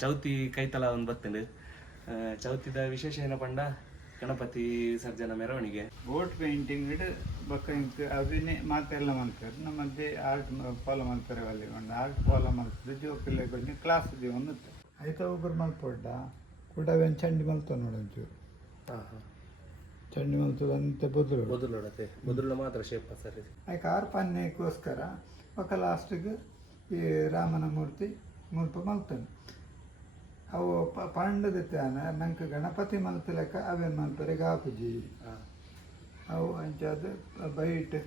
ಚೌತಿ ಕೈತಲ ಒಂದು ಬರ್ತದೆ. ಚೌತಿದ ವಿಶೇಷ ಏನ ಪಂಡ ಗಣಪತಿ ಸರ್ಜನ ಮೆರವಣಿಗೆ ಬೋಟ್ ಪೇಂಟಿಂಗ್ ಬೊಕ್ಕ ಇಂಕ್ ಅದನ್ನೇ ಮಾತೆಲ್ಲ ಮಲ್ಪೇರು ನಮ್ಮದೇ ಆರ್ಟ್ ಫಾಲೋ ಮಲ್ಪೇರೆ ಅಲ್ಲಿ ಒಂದು ಆರ್ಟ್ ಫಾಲೋ ಮಲ್ಪದು ಜೋಕಿಲ್ಲ ಕೊಂಚ ಕ್ಲಾಸ್ ಒಂದು ಐತ ಒಬ್ಬರು ಮಲ್ಪೊಡ್ಡ ಕೂಡ ಒಂದು ಚಂಡಿ ಮಲ್ತ ನೋಡೊಂಚೂರು. ಚಂಡಿ ಮಲ್ತದಂತೆ ಬದುಲು ಮಾತ್ರ ಶೇಪ್ ಸರಿ ಆಯ್ಕೆ ಆರು ಪನ್ನೆಗೋಸ್ಕರ ಒಕ್ಕ ಲಾಸ್ಟಿಗೆ ಈ ರಾಮನ ಮೂರ್ತಿ ಮುಲ್ಪ ಮಲ್ತಾನೆ. ಅವು ಪಂಡದಿತ್ತಾನ ನಂಗೆ ಗಣಪತಿ ಮಲ್ತಲೆಕ್ಕ ಅವೇನು ಮಲ್ಪರೆ ಗಾಪುಜಿ ಅವು ಅಂಚಾದ ಬೈಟ್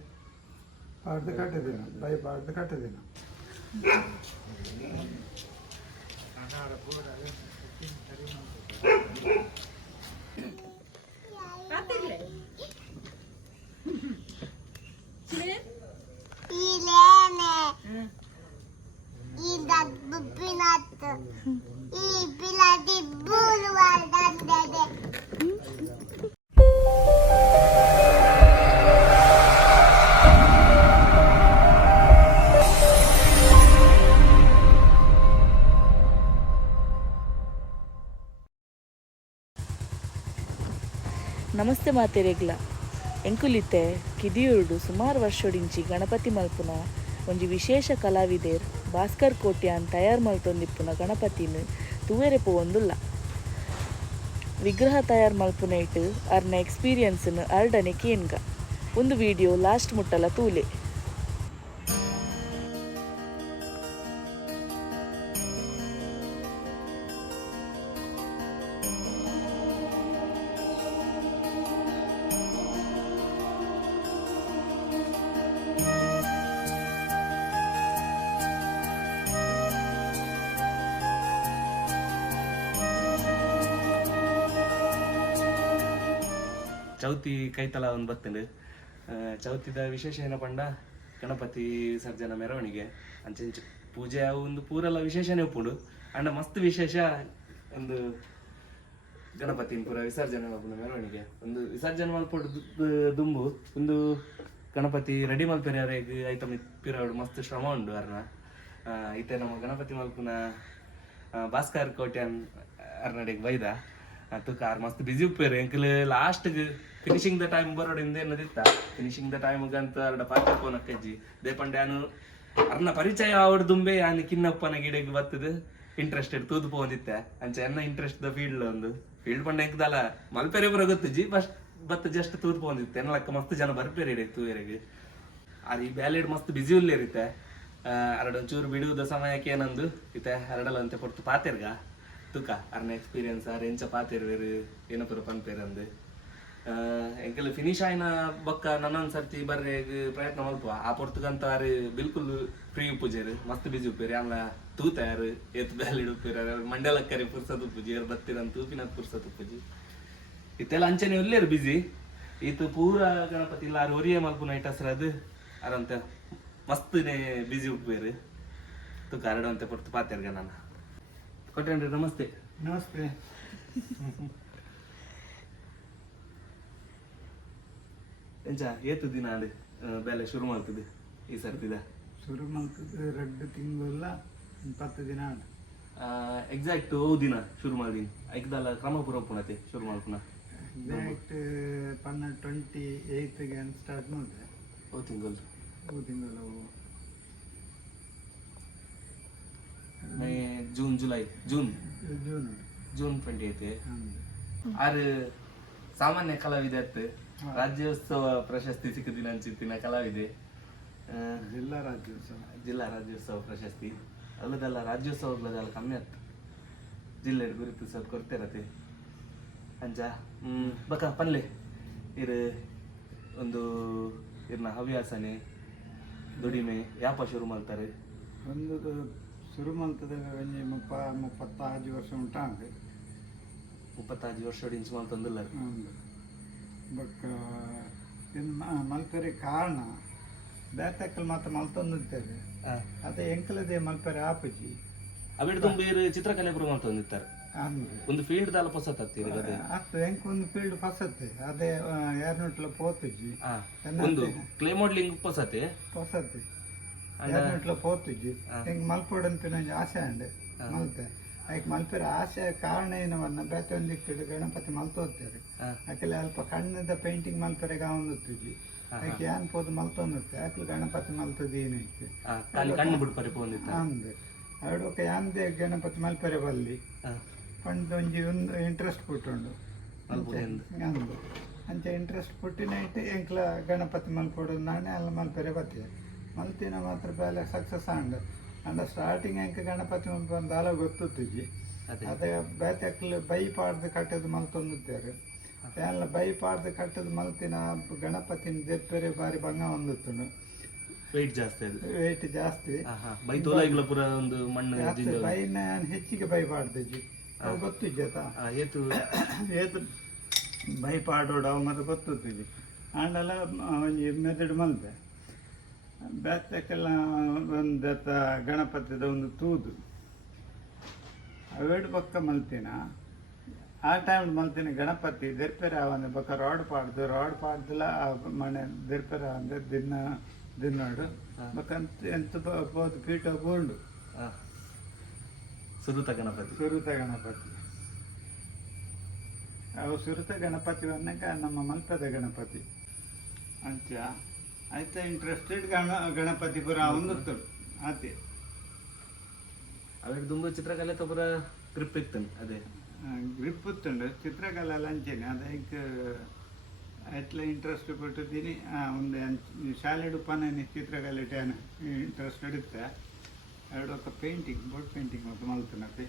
ಪಾಡ್ದು ಕಟ್ಟದಿನ ಪಾಡ್ದು ಕಟ್ಟದಿನ ನಮಸ್ತೆ ಮಾತೆರೆಗ್ಲ ಎಂಕುಲಿತೆ ಕಿದಿಯುರ್ಡು ಸುಮಾರು ವರ್ಷೋಡಿಂಚಿ ಗಣಪತಿ ಮಲ್ಪುನ ಒಂಜಿ ವಿಶೇಷ ಕಲಾವಿದೆರ್ ಭಾಸ್ಕರ್ ಕೋಟ್ಯಾನ್ ತಯಾರು ಮಲ್ತೊಂದಿಪ್ಪುನ ಗಣಪತಿನ ತೂವೆರೆ ಪೋವೊಂದುಲ್ಲ. ವಿಗ್ರಹ ತಯಾರು ಮಲ್ಪುನ ಇಟ್ಟು ಅರ್ನ ಎಕ್ಸ್ಪೀರಿಯನ್ಸ್ನ ಅರ್ಡನೆ ಕೇನ್ಗ ಒಂದು ವಿಡಿಯೋ ಲಾಸ್ಟ್ ಮುಟ್ಟಲ ತೂಲೆ. ಚೌತಿ ಕೈತಲ ಒಂದು ಬರ್ತದೆ. ಚೌತಿದ ವಿಶೇಷ ಏನ ಪಂಡ ಗಣಪತಿ ಸರ್ಜನ ಮೆರವಣಿಗೆ ಅಂಚೆಂಚು ಪೂಜೆ ಅವು ಒಂದು ಪೂರೆಲ್ಲ ವಿಶೇಷನೇ ಉಪ್ಪುಂಡು. ಅಂಡ ಮಸ್ತ್ ವಿಶೇಷ ಒಂದು ಗಣಪತಿನ ಪೂರ ವಿಸರ್ಜನೆ ಮಲ್ಪುನ ಮೆರವಣಿಗೆ ಒಂದು ವಿಸರ್ಜನೆ ಮಲ್ಪುಡು ದುಂಬು ಒಂದು ಗಣಪತಿ ರೆಡಿ ಮಲ್ಪೆರೆ ಅವರಿಗೆ ಐತ ಪಿರವಡು ಮಸ್ತ್ ಶ್ರಮ ಉಂಡು ಅರ್ನ. ಈತೆ ನಮ್ಮ ಗಣಪತಿ ಮಲ್ಪುನ ಭಾಸ್ಕರ್ ಕೋಟ್ಯಾನ್ ಅರ್ನಡೆಗೆ ಬೈದ ತುಕ ಆರ್ ಮಸ್ತ್ ಬಿಸಿ ಉಪ್ಪೇರು ಎಂಕಲ್ ಲಾಸ್ಟ್ಗೆ ಫಿನಿಶಿಂಗ್ ದ ಟೈಮ್ ಬರೋಡಿಂದ ಏನದಿತ್ತ ಫಿನಿಶಿಂಗ್ ದ ಟೈಮ್ಗಂತ ಅರ್ಡ ಪಾತ್ರ ಪೋನಕ್ಕಜ್ಜಿ ದೇಪಂಡೆ ನಾನು ಅರ್ನ ಪರಿಚಯ ಆವಡ್ ದುಂಬೆ ಯಾನು ಕಿನ್ನಪ್ಪನ ಗಿಡಕ್ಕೆ ಬರ್ತದೆ ಇಂಟ್ರೆಸ್ಟೆಡ್ ತೂದು ಪೋಂದಿತ್ತೆ ಅಂಚೆ ಎನ್ನ ಇಂಟ್ರೆಸ್ಟ್ ದ ಫೀಲ್ಡ್ ಒಂದು ಫೀಲ್ಡ್ ಪಂಡ ಎಂಕದಲ್ಲ ಮಲ್ಪೆರೆ ಬರೋ ಗೊತ್ತಜ್ಜಿ ಬತ್ ಜಸ್ಟ್ ತೂದು ಪೋಂದಿತ್ತೆ ಎನ್ನಲಕ್ಕ ಮಸ್ತ್ ಜನ ಬರ್ಪೇರಿ ಇಡೆ ತೂವೆರೆಗೆ ಅದು ಈ ಬ್ಯಾಲೆಡ್ ಮಸ್ತ್ ಬಿಸಿ ಉಲ್ಲೇರಿತ್ತೆ. ಅರಡೊಂಚೂರು ಬಿಡುವುದ ಸಮಯಕ್ಕೆ ಏನಂದು ಇತ್ತೆ ಅರಡಲ್ಲ ಅಂತ ಕೊಡ್ತು ಪಾತೆರ್ಗ ತುಕ ಅರ್ನ ಎಕ್ಸ್ಪೀರಿಯನ್ಸ್ ಅರ್ ಎಂಚ ಪಾತೆರ್ವೇರು ಏನಪುರ ಪನ್ಪೇರಂದು ಎಂಕಲ್ ಫಿನಿಶ್ ಆಯ್ನ ಬೊಕ್ಕ ನನ್ನೊಂದು ಸರ್ತಿ ಬರ್ರೆ ಪ್ರಯತ್ನ ಮಲ್ಪುವ ಆ ಪೊರ್ತುಗಂತ ಅರು ಬಿಲ್ಕುಲ್ ಫ್ರೀ ಉಪ್ಪುಜೇರು ಮಸ್ತ್ ಬಿಸಿ ಉಪ್ಪೇರಿ ಆಮ್ಲ ತೂತಾರು ಎತ್ ಬ್ಯಾಲಿಡ್ ಉಪ್ಪೇರ ಮಂಡಲಕ್ಕರಿ ಪುರ್ಸದ್ ಉಪ್ಪುಜಿ ಅವ್ರು ಬತ್ತಿರಂತ ತೂಪಿನ ಪುರ್ಸದ್ ಉಪ್ಪುಜಿ ಇತ್ತೆಲ್ಲ ಅಂಚನೆ ಒಲ್ಲೇರು ಬಿಸಿ ಈತು ಪೂರ ಗಣಪತಿ ಇಲ್ಲ ಆರು ಒರಿಯೇ ಮಲ್ಪುನ ಇಟ್ಟಸ್ರ ಅದು ಅರಂತ ಮಸ್ತನೇ ಬಿಸಿ ಉಪ್ಪೇರು ತುಕ ಅರಡಂತೆ ಪೊರ್ತು ಪಾತೆರ್ಗ ನಾನು ಕೊಟ್ಟೇನ್ರಿ. ನಮಸ್ತೆ. ನಮಸ್ತೆ. ಎಂಚ ಏತು ದಿನ ಅದು ಬೇಲೆ ಶುರು ಮಾಡ್ತದೆ ಈ ಸರ್ತಿದ ಶುರು ಮಾಡ್ತದೆ 2 ತಿಂಗಳ 10 ದಿನ ಎಕ್ಸಾಕ್ಟ್ ದಿನ ಶುರು ಮಾಡಿದೀನಿ ಐಕ್ದಲ್ಲ ಕ್ರಮ ಪುರಪುಣತೆ ಶುರು ಮಾಡ್ಪುನ ಎಕ್ಸಾಕ್ಟ್ 28ಗೆ ಸ್ಟಾರ್ಟ್ ಮಾಡಿದೆ ಓ ತಿಂಗಳು ಮೇ ಜೂನ್ 28 ಆರು ಸಾಮಾನ್ಯ ಕಲಾವಿದೆ ಅತ್ತು ರಾಜ್ಯೋತ್ಸವ ಪ್ರಶಸ್ತಿ ಸಿಕ್ಕದಿನ ಅಂಚಿತ್ತಿನ ಕಲಾವಿದೆ ಜಿಲ್ಲಾ ರಾಜ್ಯೋತ್ಸವ ಪ್ರಶಸ್ತಿ ಅಲ್ಲದಲ್ಲ ರಾಜ್ಯೋತ್ಸವಗಳದೆಲ್ಲ ಕಮ್ಮಿ ಆಯ್ತು ಜಿಲ್ಲೆ ಗುರುತಿಸೋದು ಕೊಡ್ತಿರತ್ತೆ ಅಂಚ ಬಕ ಪನ್ಲೆ ಇರು ಒಂದು ಇರ್ನ ಹವ್ಯಾಸನೆ ದುಡಿಮೆ ಯಾಪ ಶುರು ಮಾಡ್ತಾರೆ ಒಂದು ಶುರು ಮಾಡ್ತದೆ 35 ವರ್ಷ ಉಂಟಾಂಗೆ 35 ವರ್ಷ ಇಂಚು ಮಾಡ್ತಂದಿಲ್ಲ ಬಟ್ ಮಲ್ಪೆರೆ ಕಾರಣ ಬೇತಕ್ಕಲ್ ಮಾತ್ರ ಮಲ್ತೊಂದಿರ್ತೇವೆ ಅದೇ ಎಂಕಲದೇ ಮಲ್ಪೆರೆ ಆಪುಜಿ ಅವಿಡ್ ತುಂಬೀರು ಚಿತ್ರಕಲೆ ಪುರ ಮಾಡ್ತಂದಿರ್ತಾರೆ ಒಂದು ಫೀಲ್ಡ್ ದಾಲ ಪೊಸತ್ ಹತ್ತಿರ ಅದೇ ಆಗ್ತದೆ ಹೆಂಗೆ ಒಂದು ಫೀಲ್ಡ್ ಪಸತ್ತೆ ಅದೇ ಯಾರ್ನಟ್ಲ ಪೋತುಜಿ ಒಂದು ಕ್ಲೇ ಮಾಡಲಿಂಗ್ ಪೊಸತೆ ಯಾರ್ನಟ್ಲ ಪೋತುಜಿ ಹೆಂಗೆ ಮಲ್ಪೋಡಂತ ನಂಗೆ ಆಸೆ ಅಂಡೆ ಮಲ್ತೆ ಅದಕ್ಕೆ ಮಲ್ಪೆರೆ ಆಸೆ ಕಾರಣ ಏನವನ್ನ ಬೇತೆ ಒಂದಿಕ್ಕಿಡು ಗಣಪತಿ ಮಲ್ತೋಗ್ತಾರೆ ಹಾ. ಯಾಕೆಲ್ಲ ಅಲ್ಪ ಕಣ್ಣದ ಪೇಂಟಿಂಗ್ ಮಲ್ಪೆರೆಗೆ ಅವನುತ್ತಿದ್ವಿ ಅದಕ್ಕೆ ಏನ್ ಪೋದು ಮಲ್ತೊಂದುತ್ತೆ ಯಾಕೆ ಗಣಪತಿ ಮಲ್ತದ್ದು ಏನೈತೆ ಖಾಲಿ ಕಣ್ಣು ಬಿಟ್ಟು ಪರಿಪೋಂದಿತ್ತ ಅಂದೆ ಅವಡಕ್ಕೆ ಯಾಂದೆ ಗಣಪತಿ ಮಲ್ಪೆರೆ ಬಲ್ಲಿ ಪಂಡ ಒಂಜಿ ಒಂದು ಇಂಟ್ರೆಸ್ಟ್ ಕೊಟ್ಟುಂಡು ಅಂದು ಅಂಚ ಇಂಟ್ರೆಸ್ಟ್ ಕೊಟ್ಟಿನೈಟ್ ಎಂಕ್ಲ ಗಣಪತಿ ಮಲ್ಪೊಡು ನಾನೇ ಅಲ್ಲ ಮಲ್ಪೆರೆ ಬತ್ತೆ ಮಲ್ತಿನ ಮಾತ್ರ ಬೇಲೆ ಸಕ್ಸಸ್ ಆಂಡ್ ಅಂಡ ಸ್ಟಾರ್ಟಿಂಗ್ ಎಂಕ್ ಗಣಪತಿ ಮಲ್ಪ ಒಂದು ಅಲ ಗೊತ್ತುತ್ತಿಜ್ಜಿ ಅದೇ ಬೇತೆಕ್ಲು ಬೈ ಪಾಡ್ದು ಕಟ್ಟದು ಮಲ್ತೊಂದುತ್ತೇರು ಎಲ್ಲ ಬೈ ಪಾಡ್ದು ಕಟ್ಟದು ಮಲ್ತಿನ ಗಣಪತಿನ ದೆಪ್ಪೆರೆ ಬಾರಿ ಭಂಗ ಹೊಂದುತ್ತುಂಡು ವೆಯ್ಟ್ ಜಾಸ್ತಿ ಅದು ವೆಯ್ಟ್ ಜಾಸ್ತಿ ಬೈ ತೋಲಾಗಿಲ್ಲ ಪೂರ ಒಂದು ಮಣ್ಣು ಬೈನ ಹೆಚ್ಚಿಗೆ ಬೈ ಪಾಡ್ದಿಜ್ಜಿ ಅವು ಗೊತ್ತಿಜ್ಜತ ಏತು ಏತು ಬೈ ಪಾಡೋಡು ಅವು ಮತ್ತೆ ಗೊತ್ತಿಜ್ಜಿ ಆಂಡಲ ಒಂಜಿ ಮೆದಡು ಮಲ್ತೆ ಬೇತಕ್ಕೆಲ್ಲ ಒಂದು ಗಣಪತಿದ ಒಂದು ತೂದು ಅವೇಡು ಪಕ್ಕ ಮಲ್ತಿನ ಆ ಟೈಮ್ ಮಲ್ತಿನ ಗಣಪತಿ ದೆರ್ಪೆರೆ ಅವಂದೆ ಬೊಕ್ಕ ರಾಡ್ ಪಾಡ್ದಿಲ್ಲ ಆ ಮನೆ ದೆರ್ಪೆರೆ ಅವಂದೆ ದಿನ್ನೋಡು ಬೊಕ್ಕ ಎಂತ ಪೋದು ಪೀಠ ಬೋಂಡು ಸುರುತ ಗಣಪತಿ ಅವು ಸುರುತ ಗಣಪತಿ ಅನ್ನಕ ನಮ್ಮ ಮಲ್ಪದ ಗಣಪತಿ ಅಂಚ ಆಯ್ತಾ ಇಂಟ್ರೆಸ್ಟೆಡ್ ಗಣಪತಿ ಪುರ ಒಂದೊತ್ತು ಆತೆ ಅವೇಟ್ ತುಂಬ ಚಿತ್ರಕಲೆ ಪೂರ ಗ್ರಿಪ್ ಇತ್ತು ಅದೇ ಗ್ರಿಪ್ ಇತ್ತುಂಡು ಚಿತ್ರಕಲೆ ಅಂಚೆನೆ ಅದಕ್ಕೆ ಎಟ್ಲ ಇಂಟ್ರೆಸ್ಟ್ ಕೊಟ್ಟಿದ್ದೀನಿ ಒಂದು ಶಾಲೆಡು ಪನೇನೆ ಚಿತ್ರಕಲೆ ಟೇನ ಇಂಟ್ರೆಸ್ಟ್ ಇಡುತ್ತೆ ಎರಡು ಒಕ್ಕ ಪೇಂಟಿಂಗ್ ಬೋಟ್ ಪೇಂಟಿಂಗ್ ಮತ್ತು ಮಲ್ತನತೆ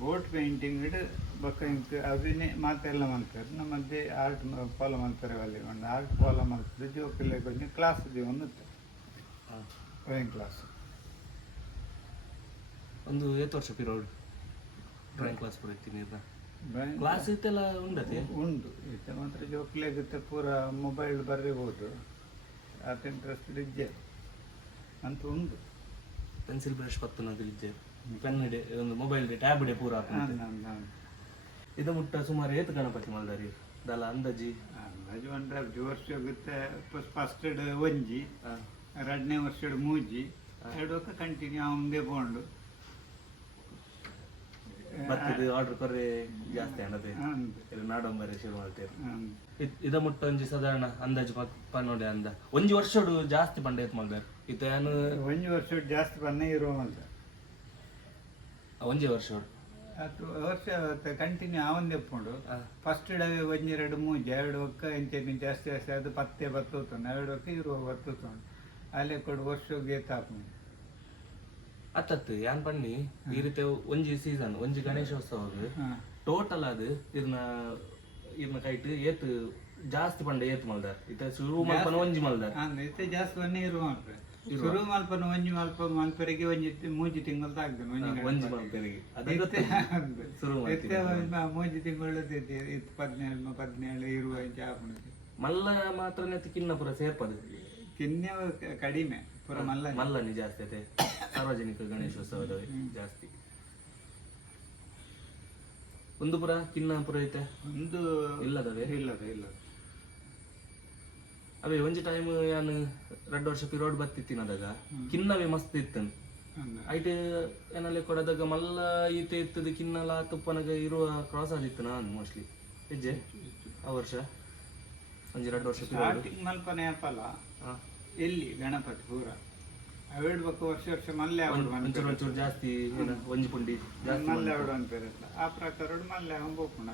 ಬೋಟ್ ಪೇಂಟಿಂಗ್ ಇಡು ಬೊಕ್ಕ ಇಂಕ್ ಅದನ್ನೇ ಮಾತೆಲ್ಲ ಮಲ್ತಾರೆ ನಮ್ಮದೇ ಆರ್ಟ್ ಫಾಲೋ ಮಲ್ತಾರೆ ಅಲ್ಲಿ ಒಂದು ಆರ್ಟ್ ಫಾಲೋ ಮಲ್ತದೆ ಜೋಕಿಲ್ಲ ಕೊಂಚ ಕ್ಲಾಸ್ ಒಂದುತ್ತೆ ಡ್ರಾಯಿಂಗ್ ಕ್ಲಾಸ್ ಒಂದು 8 ವರ್ಷ ಪಿರಿಯಡ್ ಡ್ರಾಯಿಂಗ್ ಕ್ಲಾಸ್ ಪೂರ ಇತ್ತೀನಿ ಕ್ಲಾಸ್ ಇತ್ತೆಲ್ಲ ಉಂಡತೆ ಉಂಟು ಇದು ಮಾತ್ರ ಜೋಕ್ಲಾಗುತ್ತೆ ಪೂರ ಮೊಬೈಲ್ ಬರೀಬೋದು ಅದು ಇಂಟ್ರೆಸ್ಟ್ ಇದ್ದೆ ಅಂತ ಉಂಟು ಪೆನ್ಸಿಲ್ ಬ್ರಷ್ ಪತ್ತನದು ಇದ್ದೆ ಪೆನ್ ಇಡೆ ಒಂದು ಮೊಬೈಲ್ ಟ್ಯಾಬ್ ಇಡೆ ಪೂರ ಇದು ಮುಟ್ಟ ಸುಮಾರು ಏತು ಗಣಪತಿ ಮಲ್ದಾರಿ ದಲ ಅಂದಾಜಿ ಅಂದಾಜು ಒಂದು ವರ್ಷ ಆಗುತ್ತೆ ಫಸ್ಟ್ ಒಂಜಿ ಎರಡನೇ ವರ್ಷ ಮೂಜಿ ಎರಡು ಕಂಟಿನ್ಯೂ ಅವಂದೇ ಬೋಂಡು ಬರ್ತದೆ ಆರ್ಡರ್ ಕೊರ್ರೆ ಜಾಸ್ತಿ ಅನ್ನದೆ ಇದು ನಾಡೊಂಬರೆ ಶುರು ಮಾಡ್ತೇವೆ ಇದ ಮುಟ್ಟ ಒಂಜಿ ಸಾಧಾರಣ ಅಂದಾಜು ಪನ್ನೋಡೆ ಅಂದ ಒಂಜಿ ವರ್ಷಡು ಜಾಸ್ತಿ ಪಂಡ ಏತ್ ಮಲ್ದಾರ ಇತ್ತ ಏನು ಒಂಜಿ ವರ್ಷ ಜಾಸ್ತಿ ಬನ್ನೇ ಇರುವ ಮಲ್ದ ಒಂಜಿ ವರ್ಷ ಅದು ವರ್ಷ ಕಂಟಿನ್ಯೂ ಅವಂದೇ ಎಪ್ಕೊಂಡು ಫಸ್ಟ್ ಇಡವೆ ಒಂಜಿ ಎರಡು ಮೂಜಿ ಎರಡು ಒಕ್ಕ ಇಂಚೆ ಜಾಸ್ತಿ ಅದು ಪತ್ತೆ ಬತ್ತುತ್ತಾನೆ ಎರಡು ಒಕ್ಕ ಇರುವ ಬತ್ತುತ್ತಾನೆ ಅಲ್ಲೇ ಕೊಡು ವರ್ಷಕ್ಕೆ ಏತಾಪು ಅತ್ತತ್ತು ಯಾನ್ ಪಣ್ಣಿ ಈ ರೀತಿ ಒಂಜಿ ಸೀಸನ್ ಒಂಜಿ ಗಣೇಶೋತ್ಸವ ಟೋಟಲ್ ಅದು ಇರ್ನ ಕೈಟ್ ಏತ್ ಜಾಸ್ತಿ ಪಂಡ ಏತ್ ಮಲ್ದಾರ ಇತ್ತ ಶುರು ಮಲ್ಪನ ಒಂಜಿ ಮಲ್ದಾರ ಇತ್ತೆ ಜಾಸ್ತಿ ಬನ್ನೇ ಇರುವ ಮಲ್ಪೆ ಶುರು ಮಲ್ಪನ ಒಂಜಿ ಮಲ್ಪರಿಗೆ ಒಂಜಿ ಮೂಜಿ ತಿಂಗಳು ತಾಗ್ತದೆ ಒಂಜಿ ಮಲ್ಪರಿಗೆ ಶುರು ಮೂಜಿ ತಿಂಗಳು ಇತ್ತು 17 20 ಇಂಚ ಆಪುಣತೆ ಮಲ್ಲ ಮಾತ್ರ ಕಿನ್ನ ಪುರ ಸೇರ್ಪದು ಕಿನ್ನೆ ಕಡಿಮೆ ಪುರ ಮಲ್ಲನಿ ಜಾಸ್ತಿ ಅದೇ ಸಾರ್ವಜನಿಕ ಗಣೇಶೋತ್ಸವದ ಜಾಸ್ತಿ ಒಂದು ಪುರ ಕಿನ್ನ ಪುರ ಐತೆ ಒಂದು ಇಲ್ಲದವೇ ಇಲ್ಲದ ಅವೇ ಒಂಜಿ ಟೈಮ್ ಯಾನ್ 2 ವರ್ಷ ಪಿರಿಯಡ್ ಬತ್ತಿತ್ತಿನದಾಗ ಕಿನ್ನವೇ ಮಸ್ತ್ ಇತ್ತನ್ ಐಟ್ ಏನಲ್ಲಿ ಕೊಡದಾಗ ಮಲ್ಲ ಈತೆ ಇತ್ತದ ಕಿನ್ನಲ ತುಪ್ಪನಗ ಇರುವ ಕ್ರಾಸ್ ಆಗಿತ್ತು ನಾನು ಮೋಸ್ಟ್ಲಿ ಹೆಜ್ಜೆ ಆ ವರ್ಷ ಒಂಜಿ 2 ವರ್ಷ ಸ್ಟಾರ್ಟಿಂಗ್ ಮಲ್ಪನೆ ಅಪ್ಪಲ್ಲ ಎಲ್ಲಿ ಗಣಪತಿ ಪೂರ ಅವೇಡ್ ಬಕ್ಕ ವರ್ಷ ಮಲ್ಲೆ ಒಂಚೂರು ಜಾಸ್ತಿ ಒಂಜಿ ಪುಂಡಿ ಮಲ್ಲೆ ಅವಡು ಅನ್ಪೇರಲ್ಲ ಆ ಪ್ರಕಾರ ಮಲ್ಲೆ ಹಂಬೋಪುಣ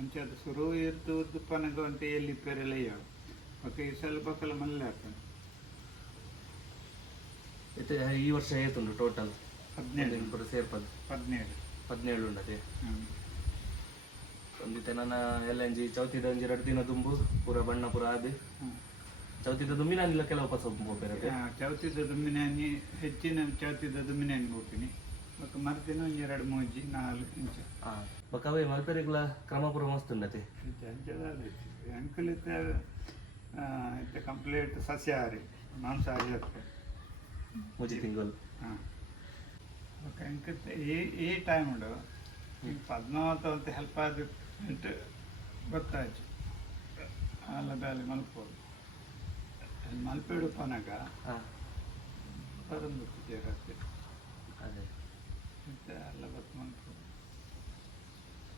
ಅಂಚೆ ಅದು ಶುರು ಇರ್ದು ಉದ್ದುಪ್ಪನಗ ಅಂತ ಎಲ್ಲಿ ಪೇರೆಲ್ಲ ಯಾವ ಓಕೆ ಈ ಸಲ ಬಕ್ಕಲ ಮಲ್ಲೆ ಆಗ್ತಾನೆ ಈ ವರ್ಷ ಏತುಂಡು ಟೋಟಲ್ 17 ಸೇರ್ಪದು 17 ಉಂಡದೆ ಒಂದಿತ್ತೆ ನನ್ನ ಎಲ್ಲಂಜಿ ಚೌತಿದ ಒಂಜಿ 2 ದಿನ ದುಂಬು ಪೂರ ಬಣ್ಣ ಪೂರ ಆದ್ ಚೌತಿದ ದುಮ್ಮಿನಾನಿಲ್ಲ ಕೆಲವು ಪಸ ಹೋಗ್ಬೇರೆ ಚೌತಿದ ದುಮ್ಮಿನಾನಿ ಹೆಚ್ಚಿನ ಚೌತಿದ ದುಮ್ಮಿನಾನಿ ಹೋಗ್ತೀನಿ ಮತ್ತು ಮರ್ದಿನ ಒಂಜಿ 2-3 4 ಇಂಚ ಬಕವೇ ಮಲ್ಪೆರೆಗ್ಲ ಕ್ರಮ ಪೂರ ಮಸ್ತ್ ಉಂಡತೆ ಅಂಕಲ್ ಇತ್ತೆ ಕಂಪ್ಲೀಟ್ ಸಸ್ಯಾಹಾರಿ ಮಾಂಸಾಹಾರಿ ಇರ್ತದೆ ಮುಜಿ ತಿಂಗಳು ಓಕೆ ಅಂಕತ್ತೆ ಈ ಟೈಮ್ ಉಂಡು ಈಗ ಪದ್ಮಾವತ ಅಂತ ಹೆಲ್ಪ್ ಆದಿಟ್ಟು ಗೊತ್ತಾಯ್ತು ಅಲ್ಲ ಬೇಲೆ ಮಲ್ಪೋದು ಮಲ್ಪೆಡು ಪನಗ ಬರಂದು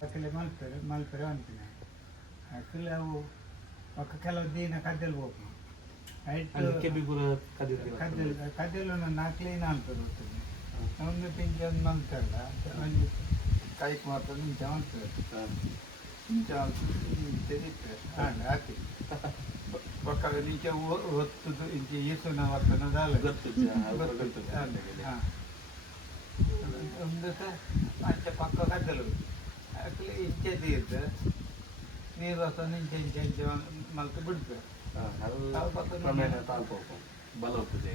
ಪಕ್ಕಲೆ ಮಲ್ಪೆರೆ ಅಂತೀನಿ ಆ್ಯಕ್ಚುಲಿ ಅವು ಪಕ್ಕ ಕೆಲವು ದಿನ ಕದ್ದೆಲ್ ಹೋಗ್ನು ಕೆಬ್ಬಿ ಪೂರ ಕದಿರ್ತೀವಿ. ಕದ್ದೆಲು ನಾನು ಕ್ಲೀನ್ ಅಂತದೆ ಹೋಗ್ತೀನಿ ಒಂದು ಪಿಂಚ ಒಂದು ಮಲ್ತಲ್ಲ ಒಂದು ಕೈಗೆ ಮಾತ್ರ ನಿಂಚ ಮಲ್ತದೆ ನಿಂಚ ತೆರೀತಾರೆ ಹಾಕಿ ಪಕ್ಕದ ನಿಂಚ ಹೊತ್ತದು ಇಂಚೆ ಈಸುನ ವರ್ತನದಲ್ಲ ಹಾಂ ಒಂದು ಅಂಚ ಪಕ್ಕ ಕದ್ದಲು ಆಕಲಿ ಇಂಚೆ ತೀರ್ದು ನೀರು ಹೊಸ ಇಂಚೆ ಇಂಚೆ ಇಂಚೆ ಮಲ್ತು ಬಿಡ್ತಾರೆ ಬಲ ಹೋಗ್ತದೆ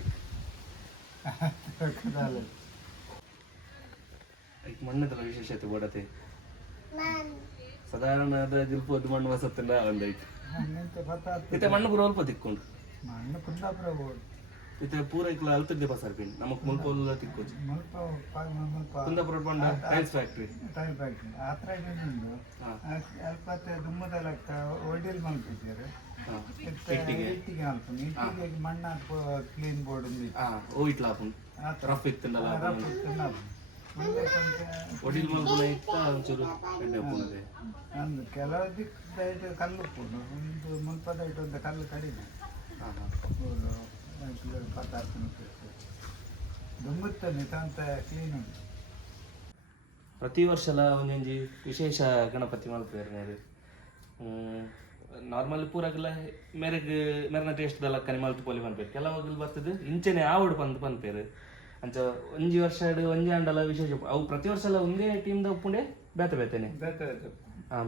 ಮಣ್ಣದಲ್ಲ ವಿಶೇಷತೆ ಬೋಡತೆ ಸಾಧಾರಣ ಜಿಲ್ಪೋದು ಮಣ್ಣು ವಸತ್ತಿಂದ ಒಂದೈತಿ ಇತ್ತೆ ಮಣ್ಣು ಪೂರ ಅಲ್ಪ ತಿಕ್ಕೊಂಡು ಮಣ್ಣು ಕುಂದಾಪುರ ಬೋರ್ಡ್ ಇತ್ತೆ ಪೂರ ಇಕ್ಲ ಅಲ್ತದ್ದೆ ಪಸರ್ಪಿನ್ ನಮಕ್ ಮುಲ್ಪ ತಿಕ್ಕೋಜಿ ಕುಂದಾಪುರ ಬಂಡ ಟೈಲ್ಸ್ ಫ್ಯಾಕ್ಟ್ರಿ ಆ ಥರ ಇದೊಂದು ಅಲ್ಪ ದುಮ್ಮದ ಲೆಕ್ಕ ಒಡಿಲ್ ಮಲ್ಪಿದ್ದಾರೆ ಇಟ್ಟಿಗೆ ಮಲ್ಪುಂಡು ಇಟ್ಟಿಗೆ ಮಣ್ಣು ಕ್ಲೀನ್ ಬೋರ್ಡ್ ఉంది ಓ ಇಟ್ಲ ಆಪುಂಡು ರಫ್ ಇತ್ತಂಡಲ್ಲ ಒಡಿಲ್ ಮಲ್ಪುನ ಇತ್ತ ಒಂಚೂರು ಎಣ್ಣೆ ಹಾಪುನದೆ ಅಂದು ಕೆಲವು ದಿಕ್ಕು ಕಲ್ಲು ಉಪ್ಪುಂಡು ಒಂದು ಮುಲ್ಪದೈಟ್ ಒಂದು ಕಲ್ಲು ಕಡಿಮೆ ಪದಾರ್ಥ ದುಮ್ಮುತ್ತಾನೆ ತಂತ ಕ್ಲೀನ್ ಉಂಟು ಪ್ರತಿ ವರ್ಷಲ ಒಂದೊಂಜಿ ವಿಶೇಷ ಗಣಪತಿ ಮಲ್ಪೇರು ನಾರ್ಮಲ್ ಪೂರಕ್ಕೆಲ್ಲ ಮೆರನ ಟೇಸ್ಟ್ ಲಕ್ಕನೆ ಮಲ್ತು ಪೋಲಿ ಪನ್ಪೇರು ಕೆಲವಾಗಲು ಬರ್ತದೆ ಇಂಚೆನೆ ಆವಡು ಪನ್ಪೇರು ಅಂಚ ಒಂಜಿ ವರ್ಷ ಒಂಜಿ ಅಂಡಲ ವಿಶೇಷ ಅವು ಪ್ರತಿ ವರ್ಷ ಎಲ್ಲ ಒಂದೇ ಟೀಮ್ದ ಉಪ್ಪುಂಡೆ ಬೇತೆ ಬೇತೆನೆ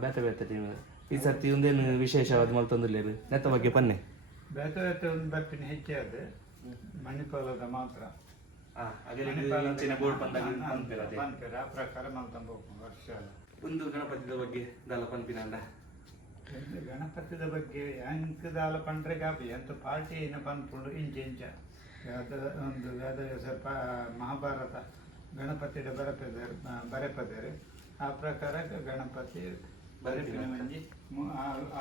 ಬೇತೆ ಬೇತೆ ಟೀಮ್ ಈ ಸರ್ತಿ ಒಂದೇನು ವಿಶೇಷವಾದ ಮಲ್ತೊಂದಿಲ್ಲೇರು ನೆತ್ತ ಬಗ್ಗೆ ಪನ್ನೆ ಬೇತೆ ಬೇತೆ ಒಂದು ಬರ್ಪಿನ ಹೆಚ್ಚೆ ಅದು ಮಣಿಪಾಲದ ಮಾತ್ರ ಬೋರ್ಡ್ ಪನ್ಪೇರು ಆ ಪ್ರಕಾರ ಮಲ್ತಂಬ ವರ್ಷ ಅಲ್ಲ ಒಂದು ಗಣಪತಿದ ಬಗ್ಗೆ ದಲ ಪನ್ಪಿನ ಅಂಡ ಗಣಪತಿದ ಬಗ್ಗೆ ಅಂಕದಾಲ ಪಂಡ್ರೆ ಕಾಪಿ ಅಂತ ಪಾರ್ಟಿ ಏನು ಪನ್ಪುಂಡು ಇಂಚ ಇಂಚ ಒಂದು ವೇದ ಸ್ವಲ್ಪ ಮಹಾಭಾರತ ಗಣಪತಿಯ ಬರೆಪದರೆ ಆ ಪ್ರಕಾರ ಗಣಪತಿ ಬರೆಪಿನ ಮಂಜಿ